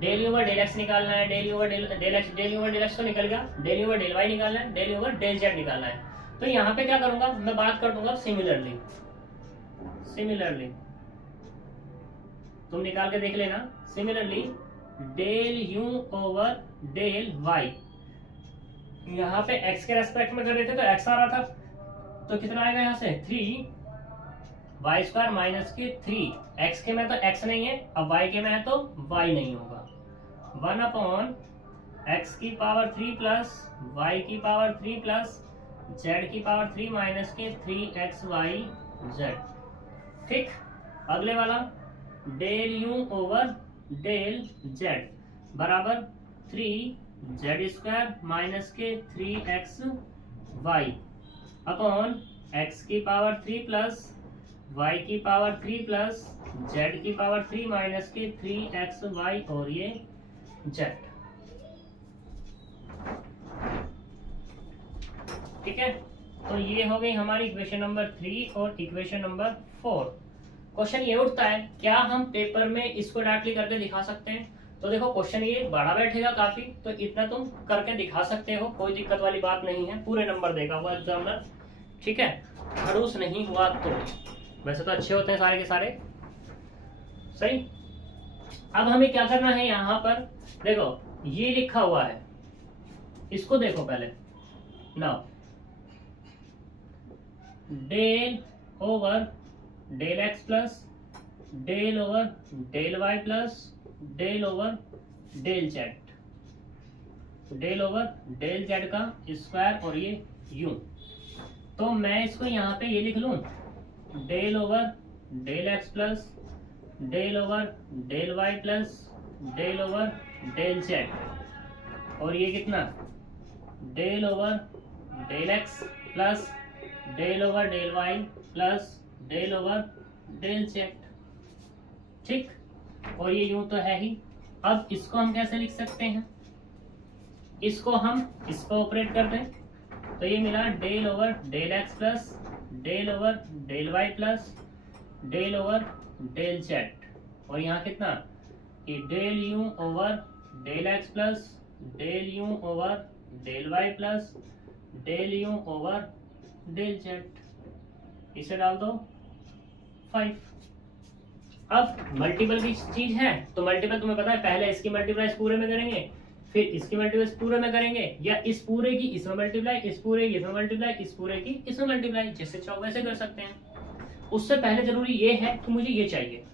डेल ओवर डेल x निकालना है, डेल ओवर डेल x तो निकल गया, डेल ओवर डेल y निकालना है, डेल ओवर डेल z निकालना है। तो यहाँ पे क्या करूंगा, मैं बात कर दूंगा सिमिलरली। सिमिलरली तुम निकाल के देख लेना। Similarly del u over del y, यहाँ पे x के रेस्पेक्ट में कर रहे थे तो x आ रहा था, तो कितना आएगा यहाँ से 3 वाई स्क्वायर माइनस के 3, x के में तो x नहीं है, अब y के में है तो y नहीं होगा, 1/(x की पावर 3 प्लस y की पावर 3 प्लस z की पावर 3 माइनस के 3xyz। ठीक, अगले वाला del u over del z बराबर 3z² माइनस के 3xy अपॉन x की पावर 3 प्लस y की पावर 3 प्लस z की पावर 3 माइनस के 3xy और ये z। ठीक है, तो ये हो गई हमारी इक्वेशन नंबर 3 और इक्वेशन नंबर 4। क्वेश्चन ये उठता है, क्या हम पेपर में इसको डायरेक्टली करके दिखा सकते हैं? तो देखो क्वेश्चन ये बड़ा बैठेगा काफी, तो इतना तुम करके दिखा सकते हो, कोई दिक्कत वाली बात नहीं है, पूरे नंबर देगा वो एग्जामिनर। ठीक है, खड़ूस नहीं हुआ तो, वैसे तो अच्छे होते हैं सारे के सारे। सही, अब हमें क्या करना है, यहाँ पर देखो ये लिखा हुआ है, इसको देखो पहले। Now del over del x plus del over del y plus del over del z, del over del z का स्क्वायर और ये यू। तो मैं इसको यहाँ पे ये लिख लूं, del over del x plus del over del y plus del over del z, और ये कितना del over del x plus del over del y plus del over del z. ठीक, और ये यूं तो है ही। अब इसको हम कैसे लिख सकते हैं, इसको हम इसको ऑपरेट कर दें तो ये मिला del over del x plus del over del y plus del over del z, और यहाँ कितना कि del u over del x plus del u over del y plus del u over del z. इसे डाल दो 5। अब multiple की चीज है तो मल्टीपल तुम्हें पता है, पहले इसकी मल्टीप्लाई इस पूरे में करेंगे, फिर इसकी मल्टीप्लाई इस पूरे में करेंगे, या इस पूरे की इसमें मल्टीप्लाई, इस पूरे की इसमें मल्टीप्लाई, इस पूरे की इसमें मल्टीप्लाई, जैसे चाहो वैसे कर सकते हैं। उससे पहले जरूरी ये है कि मुझे ये चाहिए।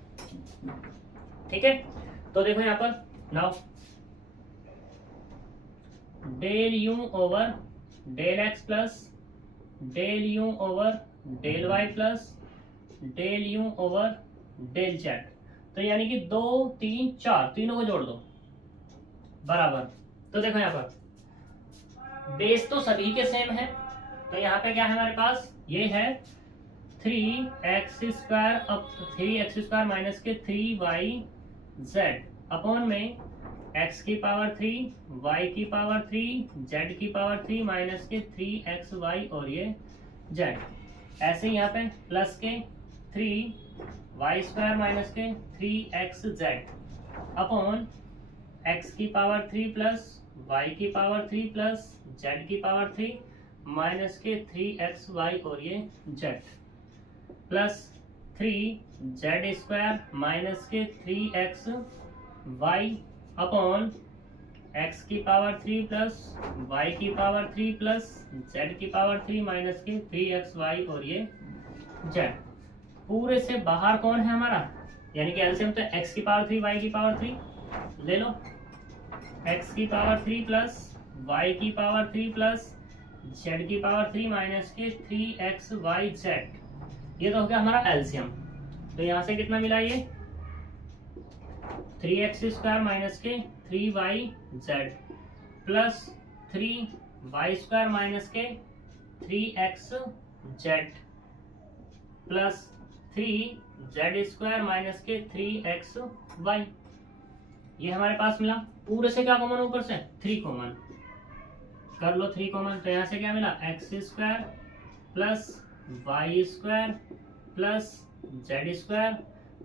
ठीक है, तो देखो यहाँ पर now del u over del x plus del u over del y plus del u over del z, तो यानी कि 2 3 4 तीनों को जोड़ दो बराबर। तो देखो यहाँ पर बेस तो सभी के सेम है, तो यहाँ पे क्या है हमारे पास, ये है 3x² माइनस के 3yz अपॉन में x की पावर 3 y की पावर 3 z की पावर 3 माइनस के 3xy और ये z। ऐसे यहाँ पे प्लस के 3y² माइनस के 3xz अपॉन x की पावर 3 प्लस y की पावर 3 प्लस z की पावर 3 माइनस के 3xy और ये z प्लस 3z² माइनस के 3xy अपॉन x की पावर 3 प्लस y की पावर 3 प्लस z की पावर 3 माइनस के 3xy और ये z। पूरे से बाहर कौन है हमारा, यानी कि एलसीएम तो x की पावर 3 y की पावर 3 ले लो, x की पावर 3 प्लस y की पावर 3 प्लस z की पावर 3 माइनस के 3xyz, ये तो हो गया हमारा एलसीएम। तो यहाँ से कितना मिला, ये 3x² माइनस के 3yz प्लस 3y² माइनस के 3xz प्लस 3z² माइनस के 3xy, ये हमारे पास मिला। पूरे से क्या कॉमन, ऊपर से 3 कॉमन कर लो, 3 कॉमन, तो यहाँ से क्या मिला x² plus y² plus z²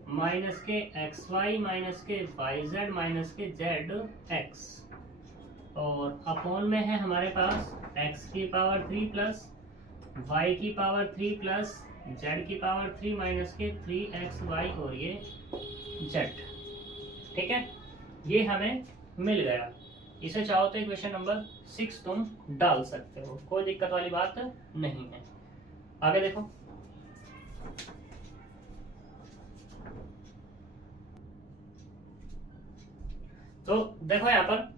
minus के xy माइनस के yz माइनस के zx, और अपॉन में है हमारे पास x की पावर 3 प्लस y की पावर 3 प्लस z की पावर 3 माइनस के 3xy और ये z। ठीक है, ये हमें मिल गया। इसे चाहो तो इक्वेशन नंबर 6 तुम डाल सकते हो, कोई दिक्कत वाली बात नहीं है। आगे देखो, तो देखो यहाँ पर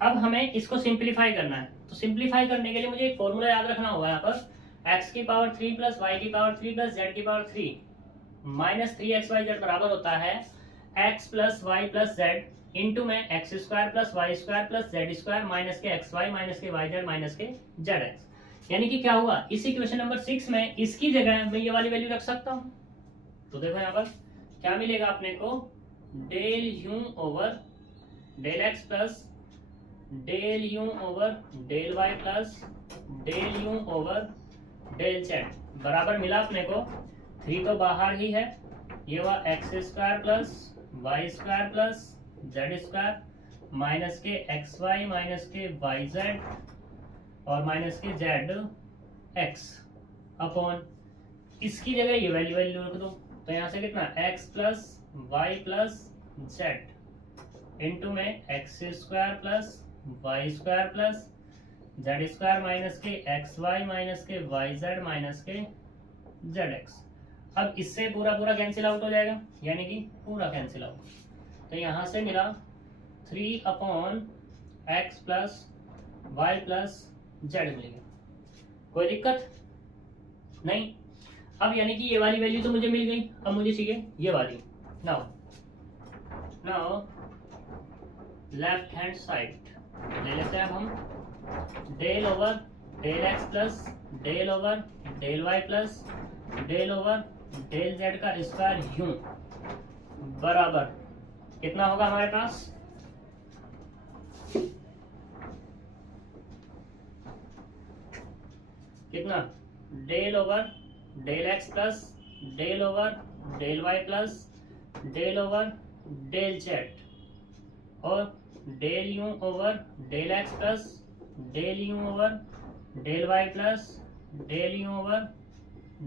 अब हमें इसको सिंप्लीफाई करना है। तो सिंप्लीफाई करने के लिए मुझे एक फॉर्मूला याद रखना होगा। यहाँ पर x की पावर 3 प्लस वाई की पावर 3 प्लस z की पावर 3 माइनस 3xyz बराबर होता है x plus Y plus z into में x square plus y square plus z square minus के एक्स वाई माइनस के वाई जेड माइनस के जेड एक्स। यानी कि क्या हुआ, इस इक्वेशन नंबर 6 में इसकी जगह मैं ये वाली वैल्यू रख सकता हूँ। तो देखो यहाँ पर क्या मिलेगा अपने को, del u over del x plus del u over del y plus del u over del z बराबर मिला अपने को 3 तो बाहर ही है, ये हुआ x square plus y square plus z square minus के एक्स वाई माइनस के वाई जेड और माइनस के जेड एक्स अपॉन इसकी जगह ये वैल्यू रख दो। तो यहाँ से कितना x plus Y plus z into में x square plus y square plus z square minus के एक्स वाई माइनस के वाई जेड माइनस के जेड एक्स। अब इससे पूरा कैंसिल आउट हो जाएगा, यानी कि पूरा कैंसिल आउट। तो यहाँ से मिला 3 upon x plus Y plus z मिलेगा, कोई दिक्कत नहीं। अब यानी कि ये वाली वैल्यू तो मुझे मिल गई, अब मुझे चाहिए ये वाली। नाउ लेफ्ट हैंड साइड ले लेते हैं अब हम, del over del x plus del over del y plus del over del z का स्क्वायर यूं बराबर कितना होगा हमारे पास, कितना del over del x plus del over del y plus del over del z और del u over del x plus del u over del y plus del u over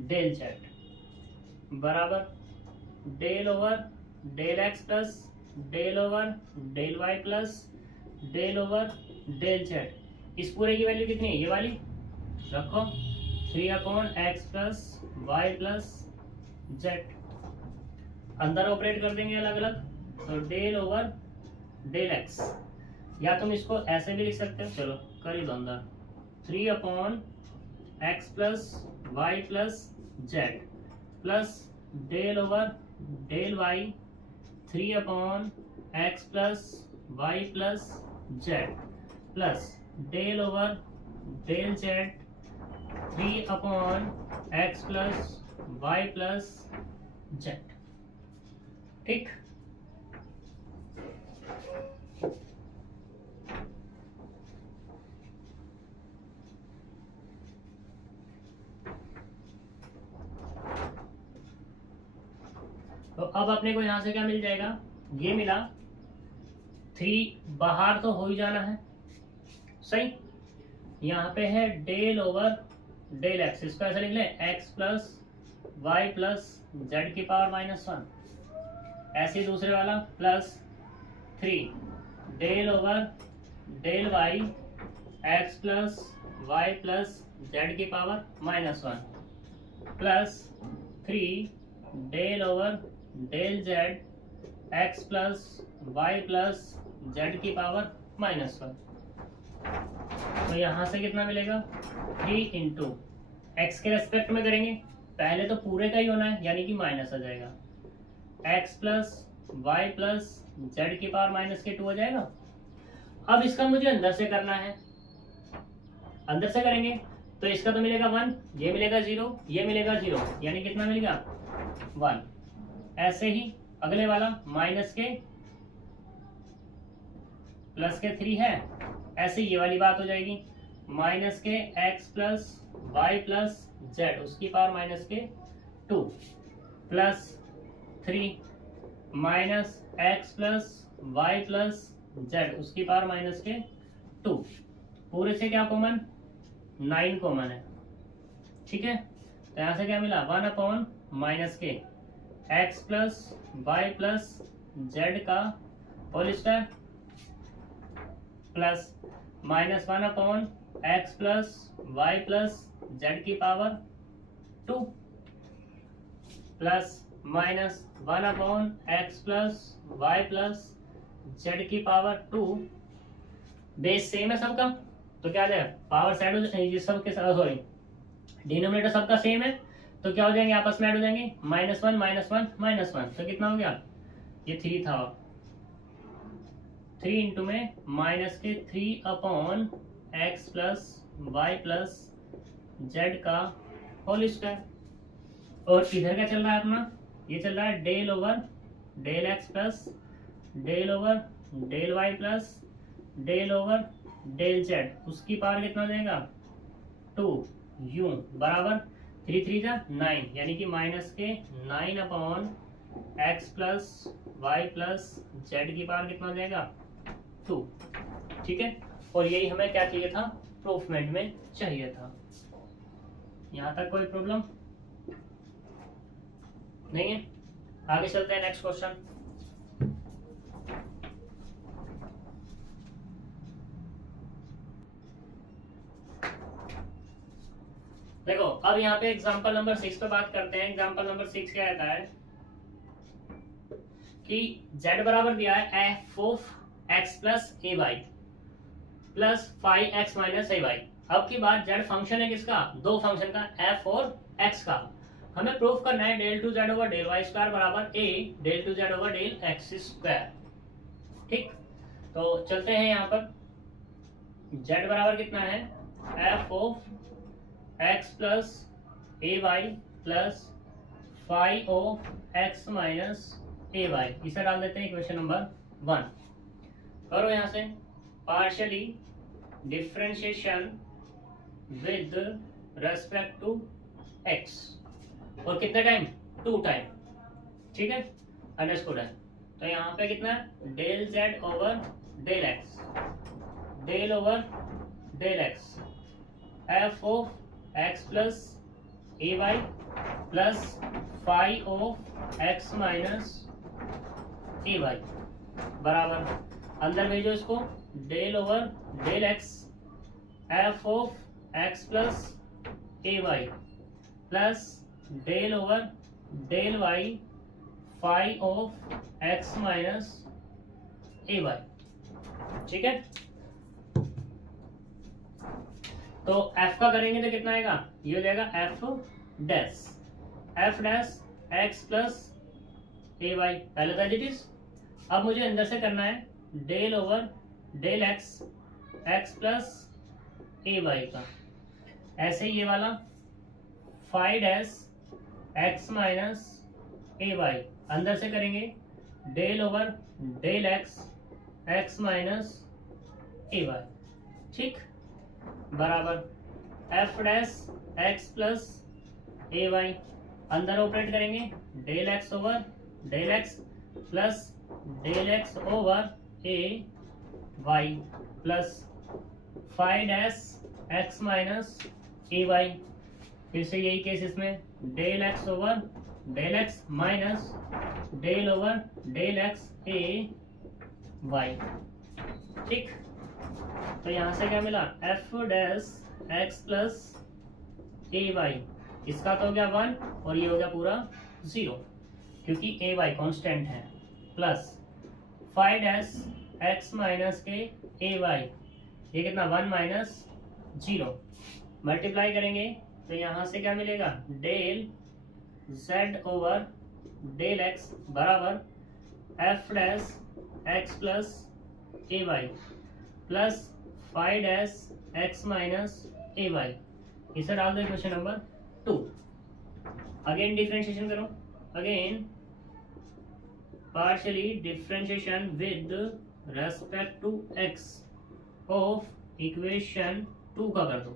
del z बराबर del over del x plus del over del y plus del over del z. इस पूरे की value कितनी है, ये वाली रखो 3 upon x plus Y plus z. अंदर ऑपरेट कर देंगे अलग अलग, तो डेल ओवर डेल एक्स, या तुम इसको ऐसे भी लिख सकते हो, चलो कर ही दो अंदर 3 upon x plus Y plus Z plus del over del Y 3 upon x plus Y plus Z plus del over del Z 3 upon x plus Y plus Z. ठीक, तो अब अपने को यहां से क्या मिल जाएगा, ये मिला 3 बाहर तो हो ही जाना है सही। यहाँ पे है डेल ओवर डेल एक्स, इसको ऐसे लिख लें x plus Y plus z की पावर -1। ऐसे ही दूसरे वाला plus 3 del over del y x plus Y plus z की power -1 plus 3 del over del z x plus Y plus z की पावर -1। तो यहाँ से कितना मिलेगा 3 इंटू एक्स के रेस्पेक्ट में करेंगे, पहले तो पूरे का ही होना है यानी कि माइनस आ जाएगा, x plus Y plus z की पावर -2 हो जाएगा। अब इसका मुझे अंदर से करना है, अंदर से करेंगे तो इसका तो मिलेगा 1, ये मिलेगा 0, ये मिलेगा 0, यानी कितना मिलेगा 1। ऐसे ही अगले वाला माइनस के प्लस के 3 है, ऐसे ये वाली बात हो जाएगी माइनस के x plus Y plus z उसकी power -2 plus 3 minus x plus Y plus z उसकी पावर -2। पूरे से क्या कॉमन 9 कॉमन है, ठीक है, तो यहाँ से क्या मिला 1/-के x plus Y plus z का whole square plus -1/x plus Y plus z की power 2 plus -1/x plus Y plus z की पावर 2। बेस सेम है सबका, तो क्या आ जाएगा पावर साइड हो जाएगी, सबके सॉरी डिनोमिनेटर सबका सेम है, तो क्या हो जाएंगे आपस में ऐड हो जाएंगे -1 -1 तो कितना हो गया, ये 3 था, 3 इंटू में -3/x plus Y plus z का होल स्क्वायर। और इधर क्या चल रहा है अपना, ये चल रहा है del over del x plus del over del y plus del over del z, उसकी पावर कितना हो जाएगा 2u बराबर 3 3 9, यानी कि -9/x plus Y plus z की पावर कितना हो जाएगा 2। ठीक है, और यही हमें क्या चाहिए था, प्रूफमेंट में चाहिए था। यहां तक कोई प्रॉब्लम नहीं है, आगे चलते हैं नेक्स्ट क्वेश्चन। देखो अब यहाँ पे एग्जांपल नंबर 6 पे बात करते हैं। एग्जांपल नंबर 6 क्या कहता है कि z बराबर दिया है f(x plus a y plus 5x minus a y. अब की बात z फंक्शन है किसका, दो फंक्शन का f और x का। हमें प्रूफ करना है del two z over del y square बराबर a del two z over del x square. ठीक, तो चलते हैं यहाँ पर, z बराबर कितना है f(x plus a y plus 5(x minus a y), इसे डाल देते हैं इक्वेशन नंबर 1। करो यहाँ से partially differentiation with respect to x, और कितने टाइम 2 टाइम। ठीक है, अंडरस्टूड है। तो यहाँ पे कितना है del z over del x del over del x f(x plus a y plus 5(x minus a y) बराबर, अंदर भेजो इसको, del over del x f(x plus a y plus del over del y 5(x minus a y. ठीक है, तो f का करेंगे तो कितना आएगा, ये हो जाएगा f dash x plus a Y, पहले था इट इज। अब मुझे अंदर से करना है del over del x plus a y का, ऐसे ही ये वाला 5 dash x minus a y, अंदर से करेंगे del over del x minus a y. ठीक, बराबर f dash x plus a y, अंदर ऑपरेट करेंगे del x over del x plus del x over a y plus 5 dash x minus a y. फिर से यही case इसमें del x over del x minus del over del x a y. ठीक, तो यहां से क्या मिला f dash x plus a y, इसका तो हो गया 1 और ये हो गया पूरा 0 क्योंकि ए वाई कॉन्स्टेंट है, प्लस 5 डैश x माइनस के ए वाई, ये कितना 1 माइनस 0, मल्टीप्लाई करेंगे तो यहां से क्या मिलेगा del z over del x बराबर f dash x plus a y plus 5 dash x minus a y, इसे डाल दो क्वेश्चन नंबर 2। अगेन डिफरेंशिएशन करो, again partially differentiation with respect to x of equation 2 का कर दो,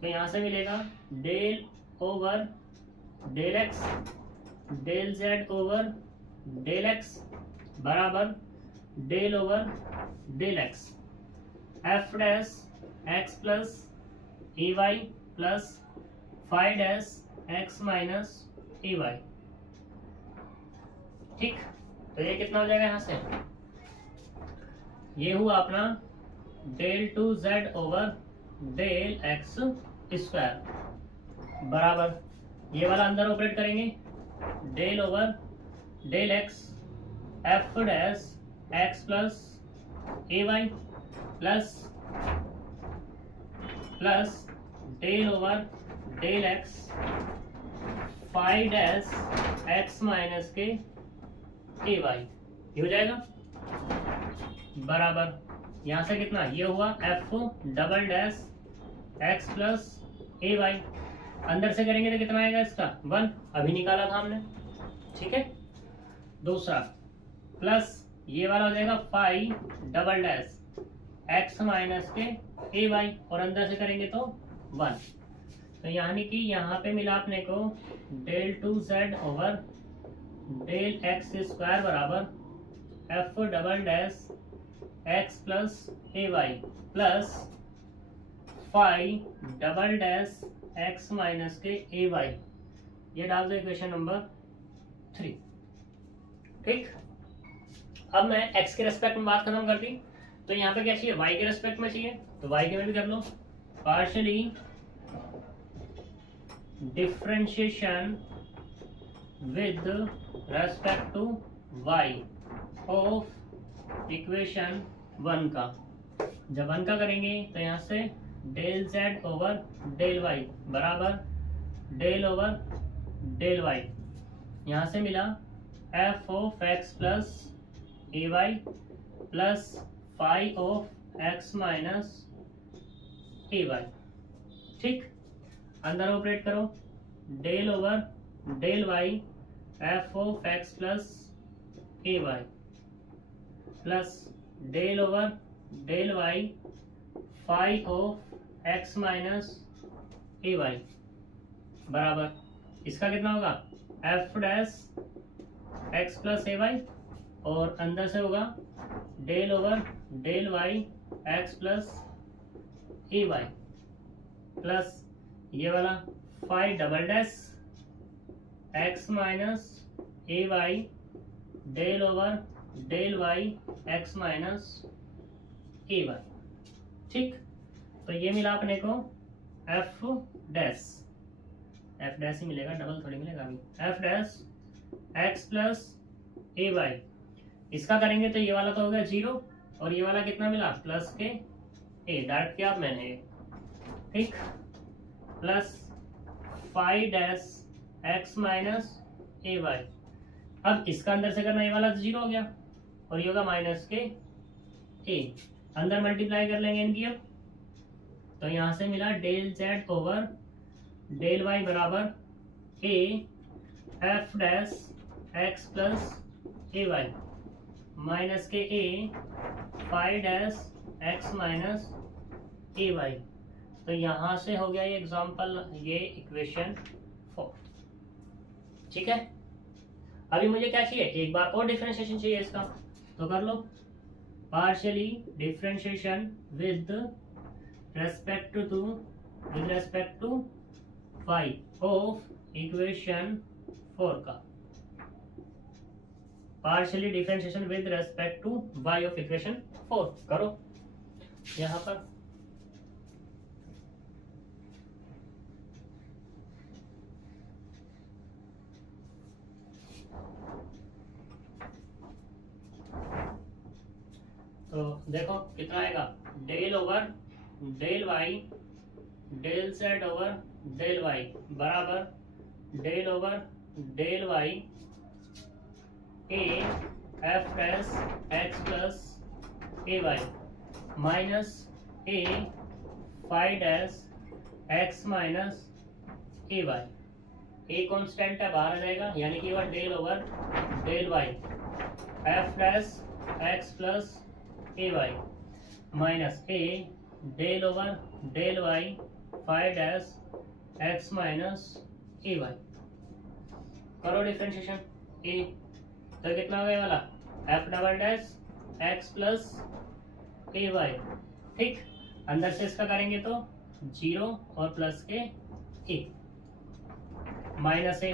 तो यहां से मिलेगा del over del x del z over del x बराबर del over del x f dash x plus a y plus five dash x minus a y. ठीक, तो ये कितना हो जाएगा यहाँ से, ये हुआ अपना del two z over del x square बराबर, ये वाला अंदर ऑपरेट करेंगे, del over del x f dash x plus a y plus del over del x five dash x minus के ए वाई, ये हो जाएगा बराबर, यहां से कितना, ये हुआ f double dash x plus a y, अंदर से करेंगे तो कितना आएगा इसका 1, अभी निकाला था हमने। ठीक है, दूसरा प्लस ये वाला हो जाएगा five double dash x minus के ए वाई, और अंदर से करेंगे तो 1, तो यानी कि यहाँ पे मिला अपने को del two z over del x square बराबर f double dash x plus a y plus five double dash x minus के ए वाई, ये डाल दो इक्वेशन नंबर 3। ठीक, अब मैं x के रेस्पेक्ट में बात खत्म कर दी, तो यहाँ पे क्या चाहिए, y के रेस्पेक्ट में चाहिए, तो y के में भी कर लो, partially differentiation with respect to y of equation 1 का, जब 1 का करेंगे तो यहाँ से del z over del y बराबर डेल ओवर डेल y, यहाँ से मिला f of x plus a y plus five of x minus a y. ठीक, अंदर ऑपरेट करो, del over del y f of x plus a y plus del over del y five of x minus a y बराबर, इसका कितना होगा f dash x plus a y, और अंदर से होगा del over del y x plus a y plus ये वाला five double dash x minus a y del over del y x minus a y. ठीक, तो ये मिला अपने को एफ डैश ही मिलेगा, डबल थोड़ी मिलेगा अभी, F dash x plus a y, इसका करेंगे तो ये वाला तो हो गया 0, और ये वाला कितना मिला प्लस के ए, डायरेक्ट किया मैंने, ठीक, plus five dash x minus a y, अब इसका अंदर से करना, ये वाला 0 हो गया, और ये होगा माइनस के ए, अंदर मल्टीप्लाई कर लेंगे इनकी अब, तो यहां से मिला del z over del y बराबर a f dash x plus a y minus के a five dash x minus a y, तो यहां से हो गया ये एग्जाम्पल, ये इक्वेशन 4। ठीक है, अभी मुझे क्या चाहिए, एक बार और डिफरेंशिएशन चाहिए इसका, तो कर लो, partially differentiation with respect to y of equation 4 का, partially differentiation with respect to y of equation 4 करो यहां पर, तो देखो कितना आएगा, del over del y del z over del y बराबर del over del y a f dash x plus a y minus a five dash x minus a y, a constant है बाहर आ जाएगा, यानी कि वह del over del y f dash x plus a y minus a del over del y five dash x minus a y, करो differentiation a, तो कितना हो गया वाला f double dash x plus a y. ठीक, अंदर से इसका करेंगे तो 0 और प्लस के ए, माइनस ए,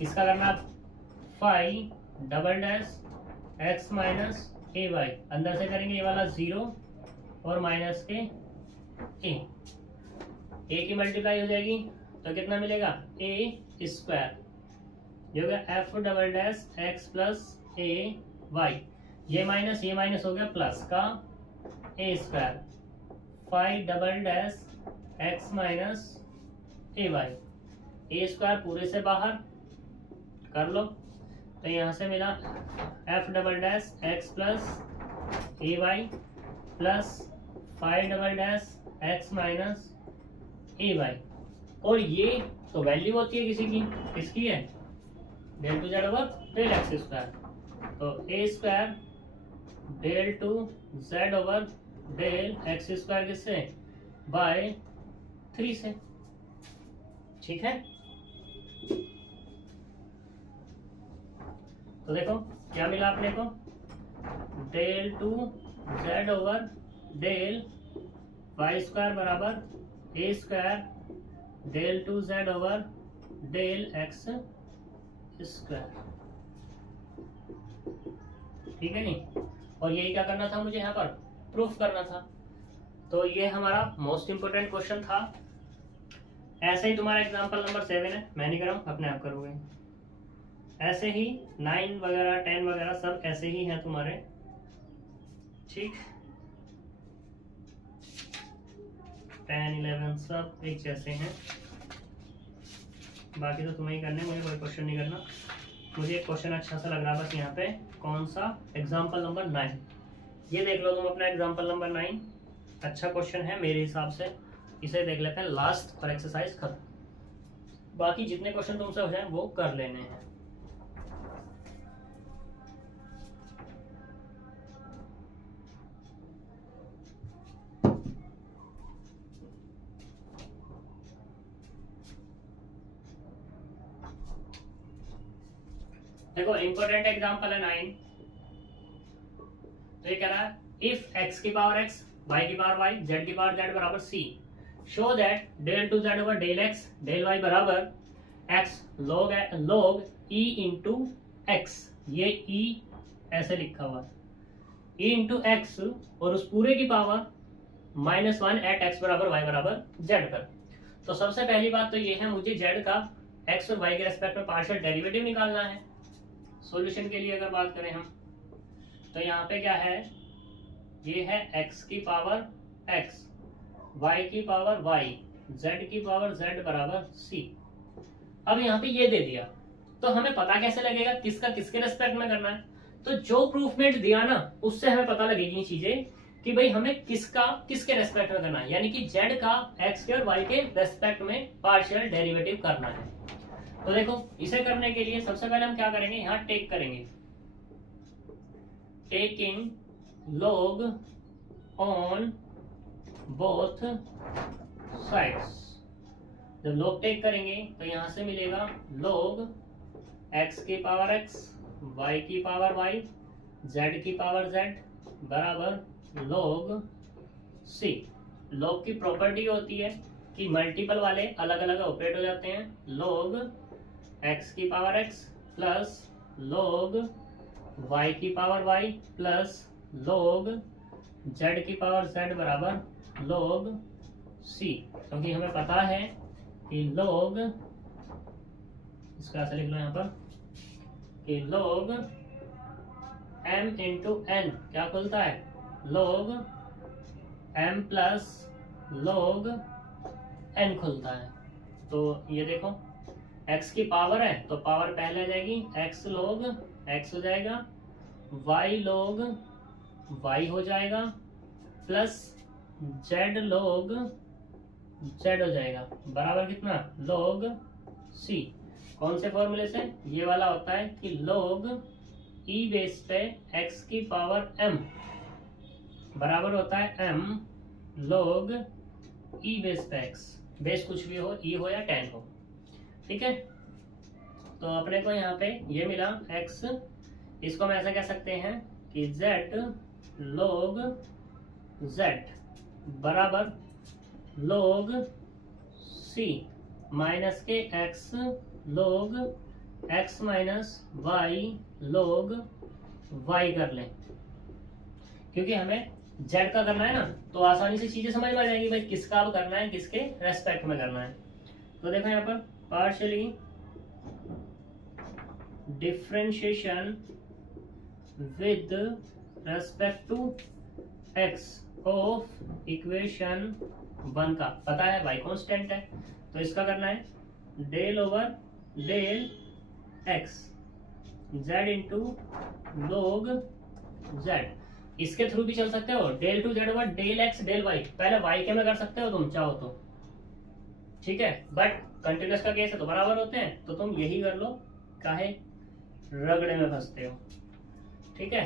इसका करना five double dash x minus a y, अंदर से करेंगे ये वाला 0 और माइनस के ए की मल्टीप्लाई हो जाएगी तो कितना मिलेगा ए स्क्वायर, ये हो गया f double dash x plus a y, ये माइनस हो गया प्लस का a square, five double dash x minus a y, a square पूरे से बाहर कर लो तो यहाँ से मिला f double dash x plus a y plus five double dash x minus a y, और ये तो वैल्यू होती है किसी की, किसकी है del two z over del x square, तो a square del two z over del x square किससे बाय 3 से, ठीक है। तो देखो क्या मिला अपने को, del two z over del y square बराबर a square del two z over del x square, ठीक है नहीं। और यही क्या करना था मुझे यहाँ पर प्रूफ करना था, तो ये हमारा मोस्ट इंपोर्टेंट क्वेश्चन था। ऐसे ही तुम्हारा एग्जांपल नंबर 7 है, मैं नहीं कर रहा हूँ, अपने आप करोगे। ऐसे ही 9 वगैरह 10 वगैरह सब ऐसे ही हैं तुम्हारे, ठीक। 10 11 सब एक जैसे हैं, बाकी तो तुम्हें ही करने, मुझे कोई क्वेश्चन नहीं करना। मुझे एक क्वेश्चन अच्छा सा लग रहा बस यहाँ पे, कौन सा, एग्जाम्पल नंबर 9, ये देख लो तुम अपना एग्जाम्पल नंबर 9, अच्छा क्वेश्चन है मेरे हिसाब से, इसे देख लेते हैं लास्ट और एक्सरसाइज खत्म। बाकी जितने क्वेश्चन तुमसे हो जाए वो कर लेने हैं। देखो इंपॉर्टेंट एग्जांपल है 9, तो ये कह रहा है इफ x की पावर x, y की पावर y, z की पावर z बराबर c, show that del two z over del x del y बराबर x log e into x, ये e ऐसे लिखा हुआ है e इंटू एक्स, और उस पूरे की पावर -1 एट x बराबर y बराबर z पर। तो सबसे पहली बात तो ये है, मुझे z का x और y के रेस्पेक्ट में पार्शियल डेरिवेटिव निकालना है। सॉल्यूशन के लिए अगर बात करें हम, तो यहाँ पे क्या है, ये है x की पावर x, y की पावर y, z की पावर z बराबर c। अब यहाँ पे ये दे दिया, तो हमें पता कैसे लगेगा किसका किसके रेस्पेक्ट में करना है, तो जो प्रूफमेट दिया ना उससे हमें पता लगेगी चीजें कि भाई हमें किसका किसके रेस्पेक्ट में करना है, यानी कि z का x के और y के रेस्पेक्ट में पार्शियल डेरिवेटिव करना है। तो देखो इसे करने के लिए सबसे पहले हम क्या करेंगे, यहाँ टेक करेंगे, taking log on both sides. जब log टेक करेंगे तो यहाँ से मिलेगा log x की पावर x, y की पावर y, z की पावर z बराबर log c। log की प्रॉपर्टी होती है कि मल्टीपल वाले अलग अलग ऑपरेट हो जाते हैं, log x की power x plus log y की power y plus log z की पावर z बराबर log c, क्योंकि हमें पता है कि log, इसका ऐसे लिख लो यहाँ पर कि log m इंटू n क्या खुलता है, log m plus log n खुलता है। तो ये देखो x की पावर है तो पावर पहले आ जाएगी, x log x हो जाएगा, y log y हो जाएगा, प्लस z log z हो जाएगा बराबर कितना, log c। कौन से फॉर्मूले से, ये वाला होता है कि log e बेस पे x की पावर m बराबर होता है m log e बेस पे x, बेस कुछ भी हो, e हो या 10 हो, ठीक है। तो अपने को यहाँ पे ये मिला x, इसको हम ऐसा कह सकते हैं कि z log z बराबर log c माइनस के x log x minus y log y कर लें, क्योंकि हमें z का करना है ना, तो आसानी से चीजें समझ में आ जाएंगी भाई किसका अब करना है, किसके रेस्पेक्ट में करना है। तो देखो यहाँ पर partially differentiation with respect to x of equation 1 का पता है y कांस्टेंट है, तो इसका करना है del over del x z into log z। इसके थ्रू भी चल सकते हो, del two z over del x del y, पहले वाई के में कर सकते हो तुम चाहो तो, ठीक है, बट कंटिन्यूस का केस है तो बराबर होते हैं, तो तुम यही कर लो, काहे रगड़े में फंसते हो, ठीक है,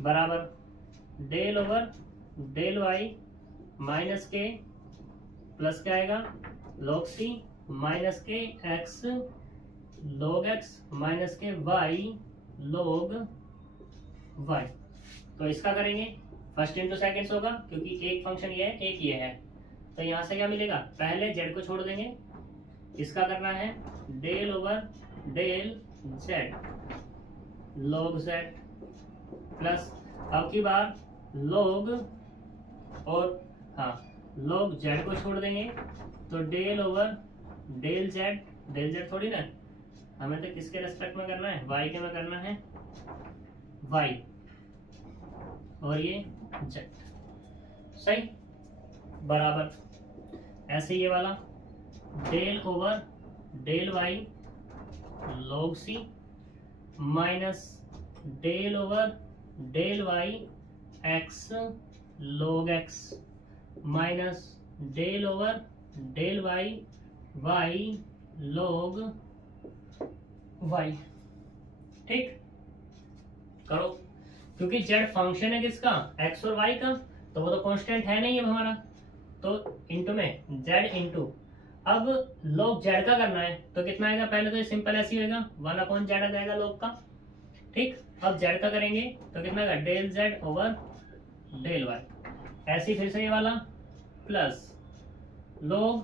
बराबर del over del y minus के प्लस क्या आएगा log c माइनस के x log x माइनस के y log y। तो इसका करेंगे फर्स्ट इंटू सेकेंड्स होगा, क्योंकि एक फंक्शन ये है एक ये है, तो यहाँ से क्या मिलेगा, पहले z को छोड़ देंगे, इसका करना है del over del z log z plus अब की बार log और हाँ log z को छोड़ देंगे, तो डेल ओवर डेल z थोड़ी ना, हमें तो किसके रेस्पेक्ट में करना है, y के में करना है y और ये z, सही, बराबर ऐसे ये वाला del over del y log c minus del over del y x log x minus del over del y y log y, ठीक, करो, क्योंकि z फंक्शन है किसका, x और y का, तो वो तो कांस्टेंट है नहीं अब हमारा, तो इंटू में z इंटू, अब log z का करना है तो कितना आएगा, पहले तो ये सिंपल ऐसी होगा 1/z आ जाएगा log का, ठीक, अब z का करेंगे तो कितना आएगा del z over del y, ऐसी फिर से ये वाला प्लस log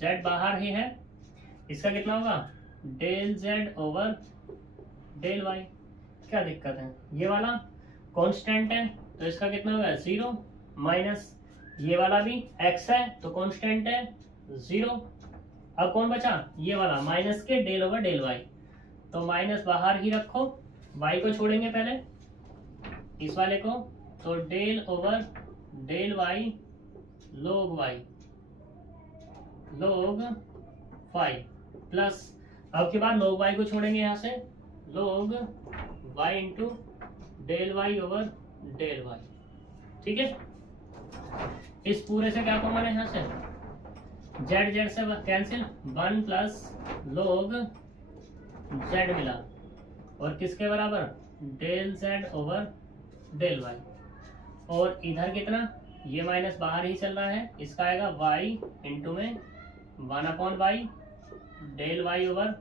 z बाहर ही है, इसका कितना होगा del z over del y, क्या दिक्कत है, ये वाला कांस्टेंट है तो इसका कितना होगा 0 माइनस ये वाला भी x है तो कांस्टेंट है 0, अब कौन बचा ये वाला माइनस के डेल ओवर डेल y, तो माइनस बाहर ही रखो, y को छोड़ेंगे पहले इस वाले को, तो del over del y log y log y plus अब के बाद log y को छोड़ेंगे यहाँ से log y into del y over del y, ठीक है, इस पूरे से क्या कॉमन है यहाँ से जेड जेड से कैंसिल 1 प्लस log z मिला और किसके बराबर del z over del y, और इधर कितना ये माइनस बाहर ही चल रहा है, इसका आएगा y इंटू में 1/y del y over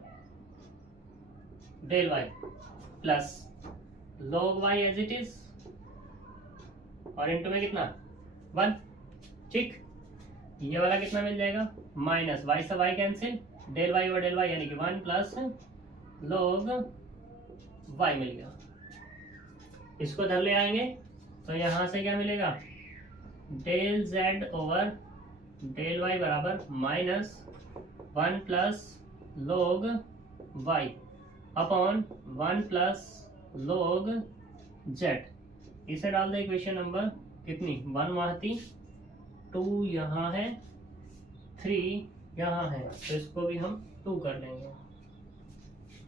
del y plus log y as it is और इंटू में कितना 1, ठीक, ये वाला कितना मिल जाएगा माइनस y से y cancel del y over del y यानी कि 1 प्लस log y मिल गया, इसको इधर ले आएंगे तो यहाँ से क्या मिलेगा del z over del y बराबर minus 1 plus log y upon 1 plus log z, इसे डाल दे इक्वेशन नंबर कितनी 1 वहां थी, 2 यहाँ है, 3 यहाँ है, तो इसको भी हम 2 कर लेंगे,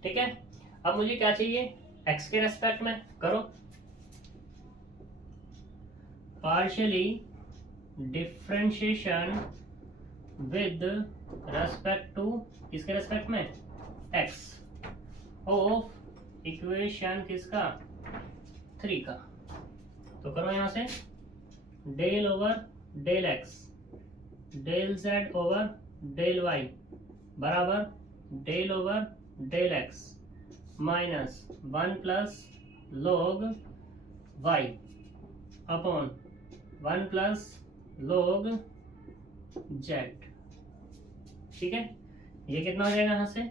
ठीक है। अब मुझे क्या चाहिए x के रेस्पेक्ट में, करो partially differentiation with respect to किसके रेस्पेक्ट में x ऑफ इक्वेशन किसका 3 का, तो करो यहां से del over del x del z over del y बराबर del over del x minus 1 plus log y upon 1 plus log z, ठीक है, ये कितना हो जाएगा यहाँ से,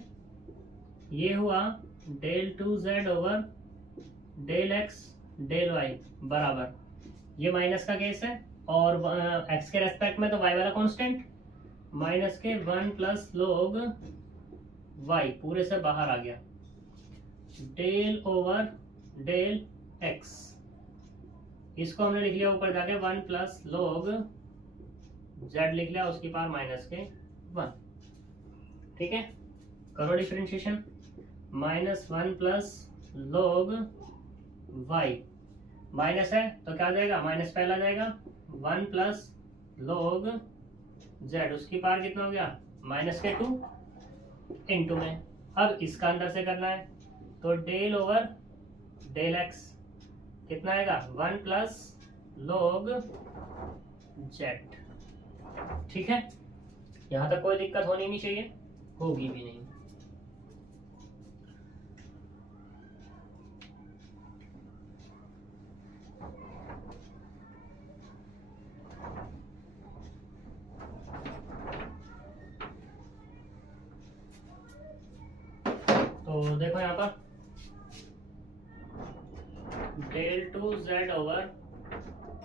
ये हुआ del two z over del x del y बराबर, ये माइनस का केस है और एक्स के रेस्पेक्ट में तो वाई वाला कांस्टेंट, माइनस के 1 प्लस लोग वाई पूरे से बाहर आ गया, डेल ओवर डेल एक्स, इसको हमने लिख लिया ऊपर जाके 1 प्लस लोग जेड लिख लिया, उसकी पावर माइनस के 1। ठीक है, करो डिफरेंशिएशन, -1 प्लस लोग वाई, माइनस है तो क्या आ जाएगा, माइनस पहला जाएगा, 1 प्लस लोग जेड, उसकी पावर कितना हो गया, माइनस के 2 इंटू में। अब इसका अंदर से करना है तो डेल ओवर डेल एक्स कितना आएगा, 1 प्लस लोग जेड। ठीक है, यहां तक कोई दिक्कत होनी नहीं चाहिए, होगी भी नहीं। तो देखो यहाँ पर del two z over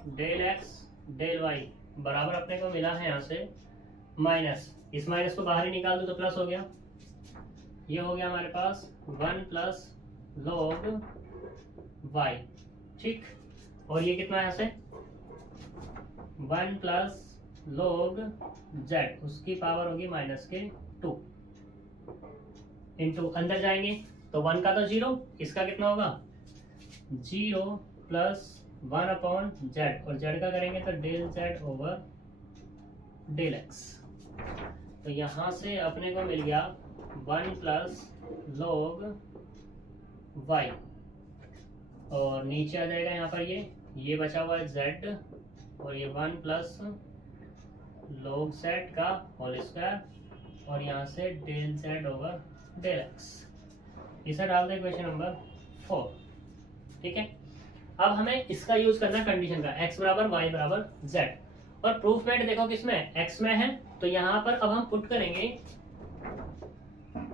del x del y बराबर अपने को मिला है यहाँ से माइनस, इस माइनस को बाहर ही निकाल दो तो प्लस हो गया, ये हो गया हमारे पास 1 प्लस लोग वाई। ठीक, और ये कितना है यहाँ से 1 प्लस लोग जेड, उसकी पावर होगी माइनस के 2 इंटू, अंदर जाएंगे तो 1 का तो 0, इसका कितना होगा 0 प्लस 1 अपॉन जेड, और जेड का करेंगे तो del z over del x. तो यहां से अपने को मिल गया 1 प्लस लोग वाई, और नीचे आ जाएगा यहाँ पर ये बचा हुआ है जेड, और ये 1 प्लस लोग जेड का होल स्क्वायर, और यहाँ से del z over del x, इसे डाल दे क्वेश्चन नंबर 4। ठीक है, अब हमें इसका यूज करना कंडीशन का, x बराबर y बराबर z, और प्रूफ मेट देखो किसमें, x में है, तो यहाँ पर अब हम पुट करेंगे,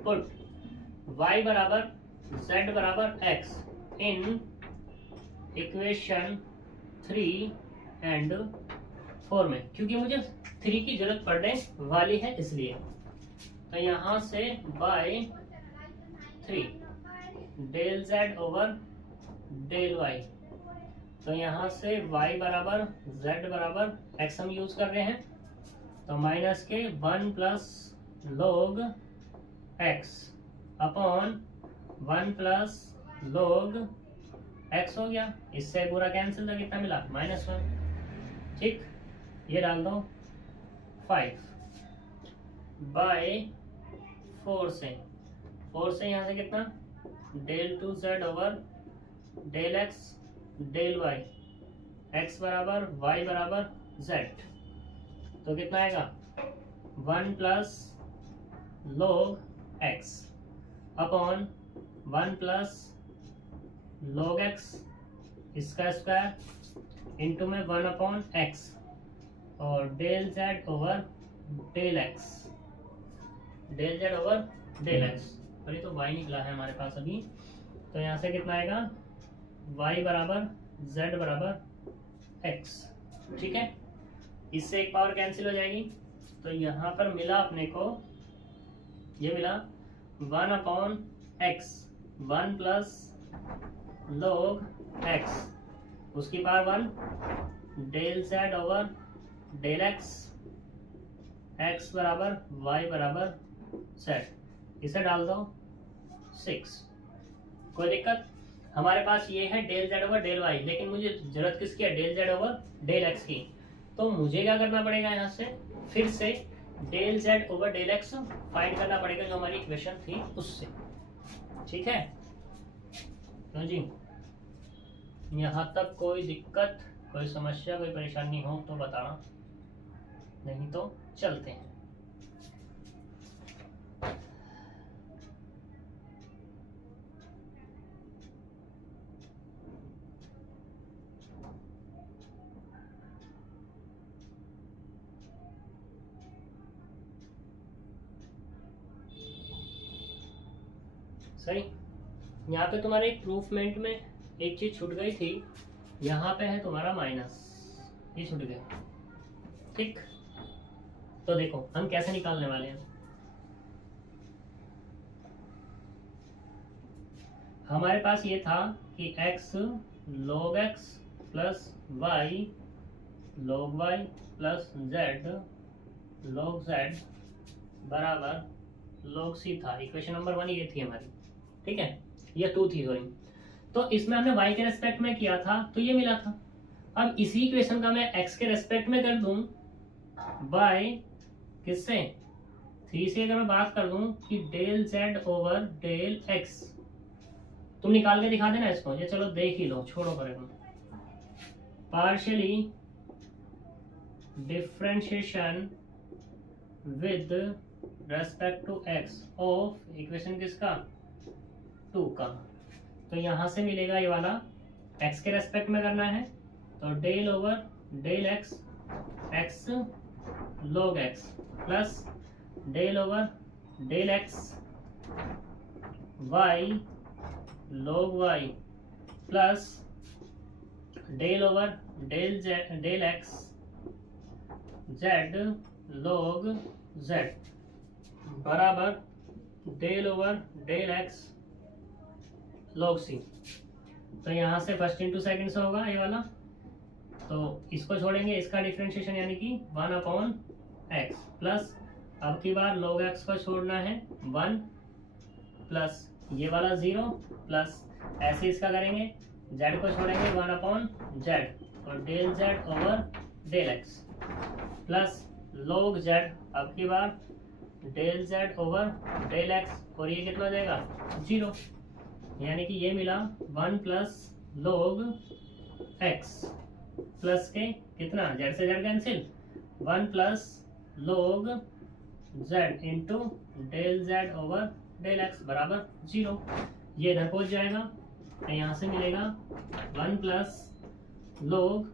पुट y बराबर z बराबर x इन इक्वेशन 3 एंड 4 में, क्योंकि मुझे 3 की जरूरत पड़ने वाली है इसलिए। तो यहाँ से by 3 del z over del y, तो यहाँ से y बराबर z बराबर x हम यूज कर रहे हैं, तो माइनस के 1 plus log x upon 1 plus log x हो गया, इससे पूरा कैंसिल, तो कितना मिला -1। ठीक, ये डाल दो 5 बाय 4 से यहाँ से कितना del two z over del x del y, x बराबर वाई बराबर जेड, तो कितना आएगा 1 plus log x upon 1 plus log x, इसका स्क्वायर इंटू में 1 अपॉन एक्स, और del z over del x, del z over del x, और ये तो y निकला है हमारे पास अभी, तो यहाँ से कितना आएगा y बराबर z बराबर x। ठीक है, इससे एक पावर कैंसिल हो जाएगी, तो यहाँ पर मिला अपने को, ये मिला 1 upon x, 1 plus log x, उसकी power 1 del z over del x, x बराबर y बराबर z, इसे डाल दो 6। कोई दिक्कत, हमारे पास ये है del z over del y, लेकिन मुझे जरूरत किसकी है, del z over del x की, तो मुझे क्या करना पड़ेगा, यहाँ से फिर से del z over del x find करना पड़ेगा, जो हमारी इक्वेशन थी उससे। ठीक है, तो जी यहाँ तक कोई दिक्कत, कोई समस्या, कोई परेशानी हो तो बताना, नहीं तो चलते हैं। सही। यहाँ पे तुम्हारे प्रूफमेंट में एक चीज छूट गई थी, यहाँ पे है तुम्हारा माइनस, ये छूट गया। ठीक, तो देखो हम कैसे निकालने वाले हैं। हमारे पास ये था कि x log x plus y log y plus z log z बराबर log c था। इक्वेशन नंबर 1 ये थी हमारी, ठीक है, ये 2 थी सॉरी। तो इसमें हमने y के रेस्पेक्ट में किया था तो ये मिला था। अब इसी इक्वेशन का मैं x के रेस्पेक्ट में कर दूं बाय किससे, 3 से अगर मैं बात कर दूं कि del z over del x, तुम निकाल के दिखा देना इसको, ये चलो देख ही लो, छोड़ो करेगा। Partially differentiation with respect to x of equation किसका, 2 का। तो यहां से मिलेगा ये वाला, x के रेस्पेक्ट में करना है तो del over del x x log x plus del over del x y log y plus del over del x z log z बराबर del over del x log c। तो यहाँ से first into second से होगा ये वाला, तो इसको छोड़ेंगे, इसका डिफरेंशिएशन यानी कि 1/x प्लस अब की बार log x को छोड़ना है 1 प्लस ये वाला 0 प्लस ऐसे इसका करेंगे, z को छोड़ेंगे 1/z और del z over del x plus log z अब की बार del z over del x और ये कितना हो जाएगा 0, यानी कि ये मिला 1 प्लस log x प्लस के कितना z से z cancel 1 plus log z into del z over del x बराबर 0। ये इधर पहुंच जाएगा तो यहाँ से मिलेगा 1 plus log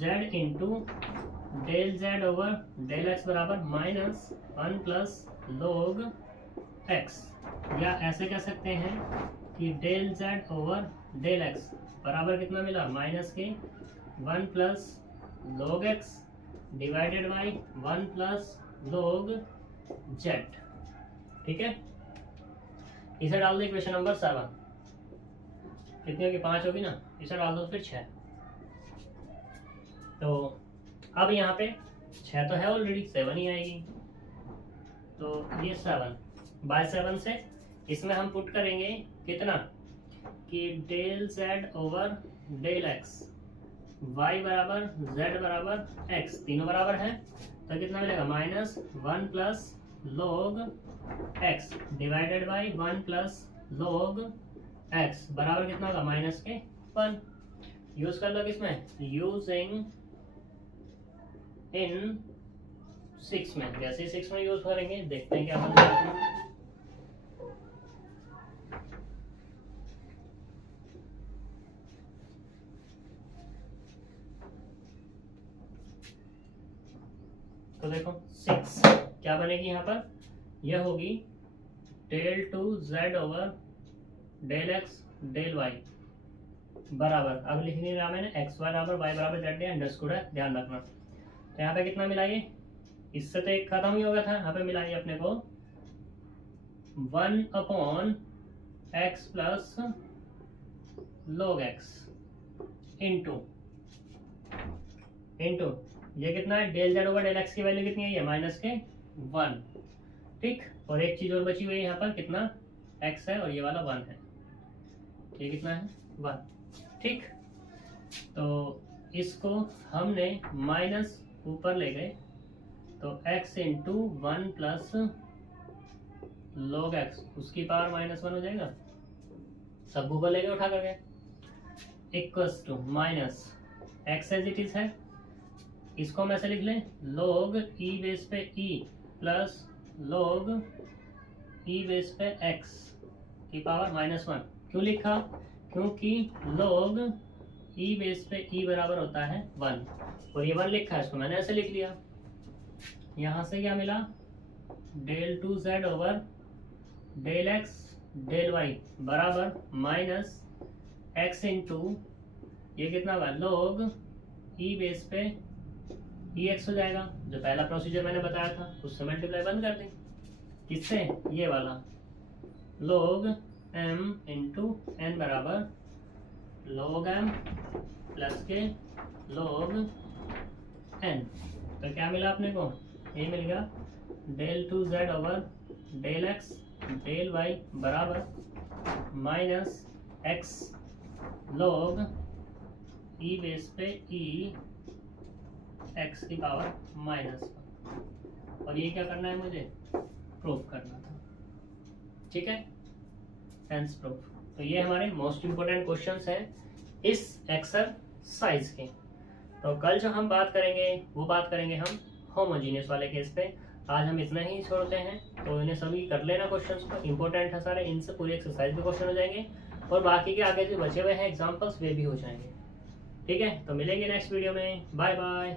z into del z over del x बराबर माइनस 1 प्लस log x, या ऐसे कह सकते हैं कि del z over del x बराबर कितना मिला माइनस के 1 plus log x divided by 1 plus log z। ठीक है, इसे डाल दो इक्वेशन नंबर 7, कितनी होगी 5 होगी ना, इसे डाल दो फिर 6। तो अब यहाँ पे 6 तो है ऑलरेडी, 7 ही आएगी, तो ये 7/7 से इसमें हम पुट करेंगे कितना कि del z over del x y बराबर z बराबर x, तीनों बराबर है तो कितना मिलेगा minus 1 plus log x divided by 1 plus log x बराबर कितना होगा माइनस के 1। यूज कर लो किसमें, यूजिंग इन 6 में, जैसे 6 में यूज करेंगे देखते हैं क्या बनता है। तो देखो 6 क्या बनेगी यहाँ पर, यह होगी del two z over del x del y बराबर, अब लिख नहीं रहा मैंने, x बराबर y बराबर z दिया, अंडरस्कोर है, ध्यान रखना। तो यहाँ पे कितना मिला ये, इससे तो एक खत्म ही हो गया था, यहाँ पे मिला ये अपने को 1/x plus log x into ये कितना है del z over del x की वैल्यू कितनी है, ये माइनस के 1। ठीक, और एक चीज और बची हुई है यहाँ पर, कितना x है और ये वाला 1 है, ये कितना है 1। ठीक, तो इसको हमने माइनस ऊपर ले गए तो x into 1 plus log x उसकी पावर -1 हो जाएगा, सब ऊपर ले गए उठा करके, equals to minus x as it is है, इसको हम ऐसे लिख लें log e बेस पे e plus log e base पे x की पावर -1। क्यों लिखा, क्योंकि log e बेस पे e बराबर होता है 1 और ये 1 लिखा है, इसको मैंने ऐसे लिख लिया। यहाँ से क्या मिला del two z over del x del y बराबर माइनस एक्स इंटू ये कितना होगा log ई बेस पे ई एक्स हो जाएगा। जो पहला प्रोसीजर मैंने बताया था उससे मल्टीप्लाई बंद कर दें, किससे, ये वाला log m इंटू एन बराबर log m प्लस के log n। तो क्या मिला अपने को, ये मिल गया del two z over del x del y बराबर minus x log e base पे ई एक्स की पावर माइनस, और ये क्या करना है मुझे, प्रूव करना था। ठीक है, हेंस प्रूफ। तो ये हमारे मोस्ट इंपोर्टेंट क्वेश्चंस हैं इस एक्सरसाइज के। तो कल जो हम बात करेंगे वो बात करेंगे हम होमोजीनियस वाले केस पे। आज हम इतना ही छोड़ते हैं, तो इन्हें सभी कर लेना क्वेश्चंस को, इंपॉर्टेंट है सारे, इनसे पूरी एक्सरसाइज के क्वेश्चन हो जाएंगे और बाकी के आगे जो बचे हुए हैं एग्जाम्पल्स वे भी हो जाएंगे। ठीक है, तो मिलेंगे नेक्स्ट वीडियो में, बाय बाय।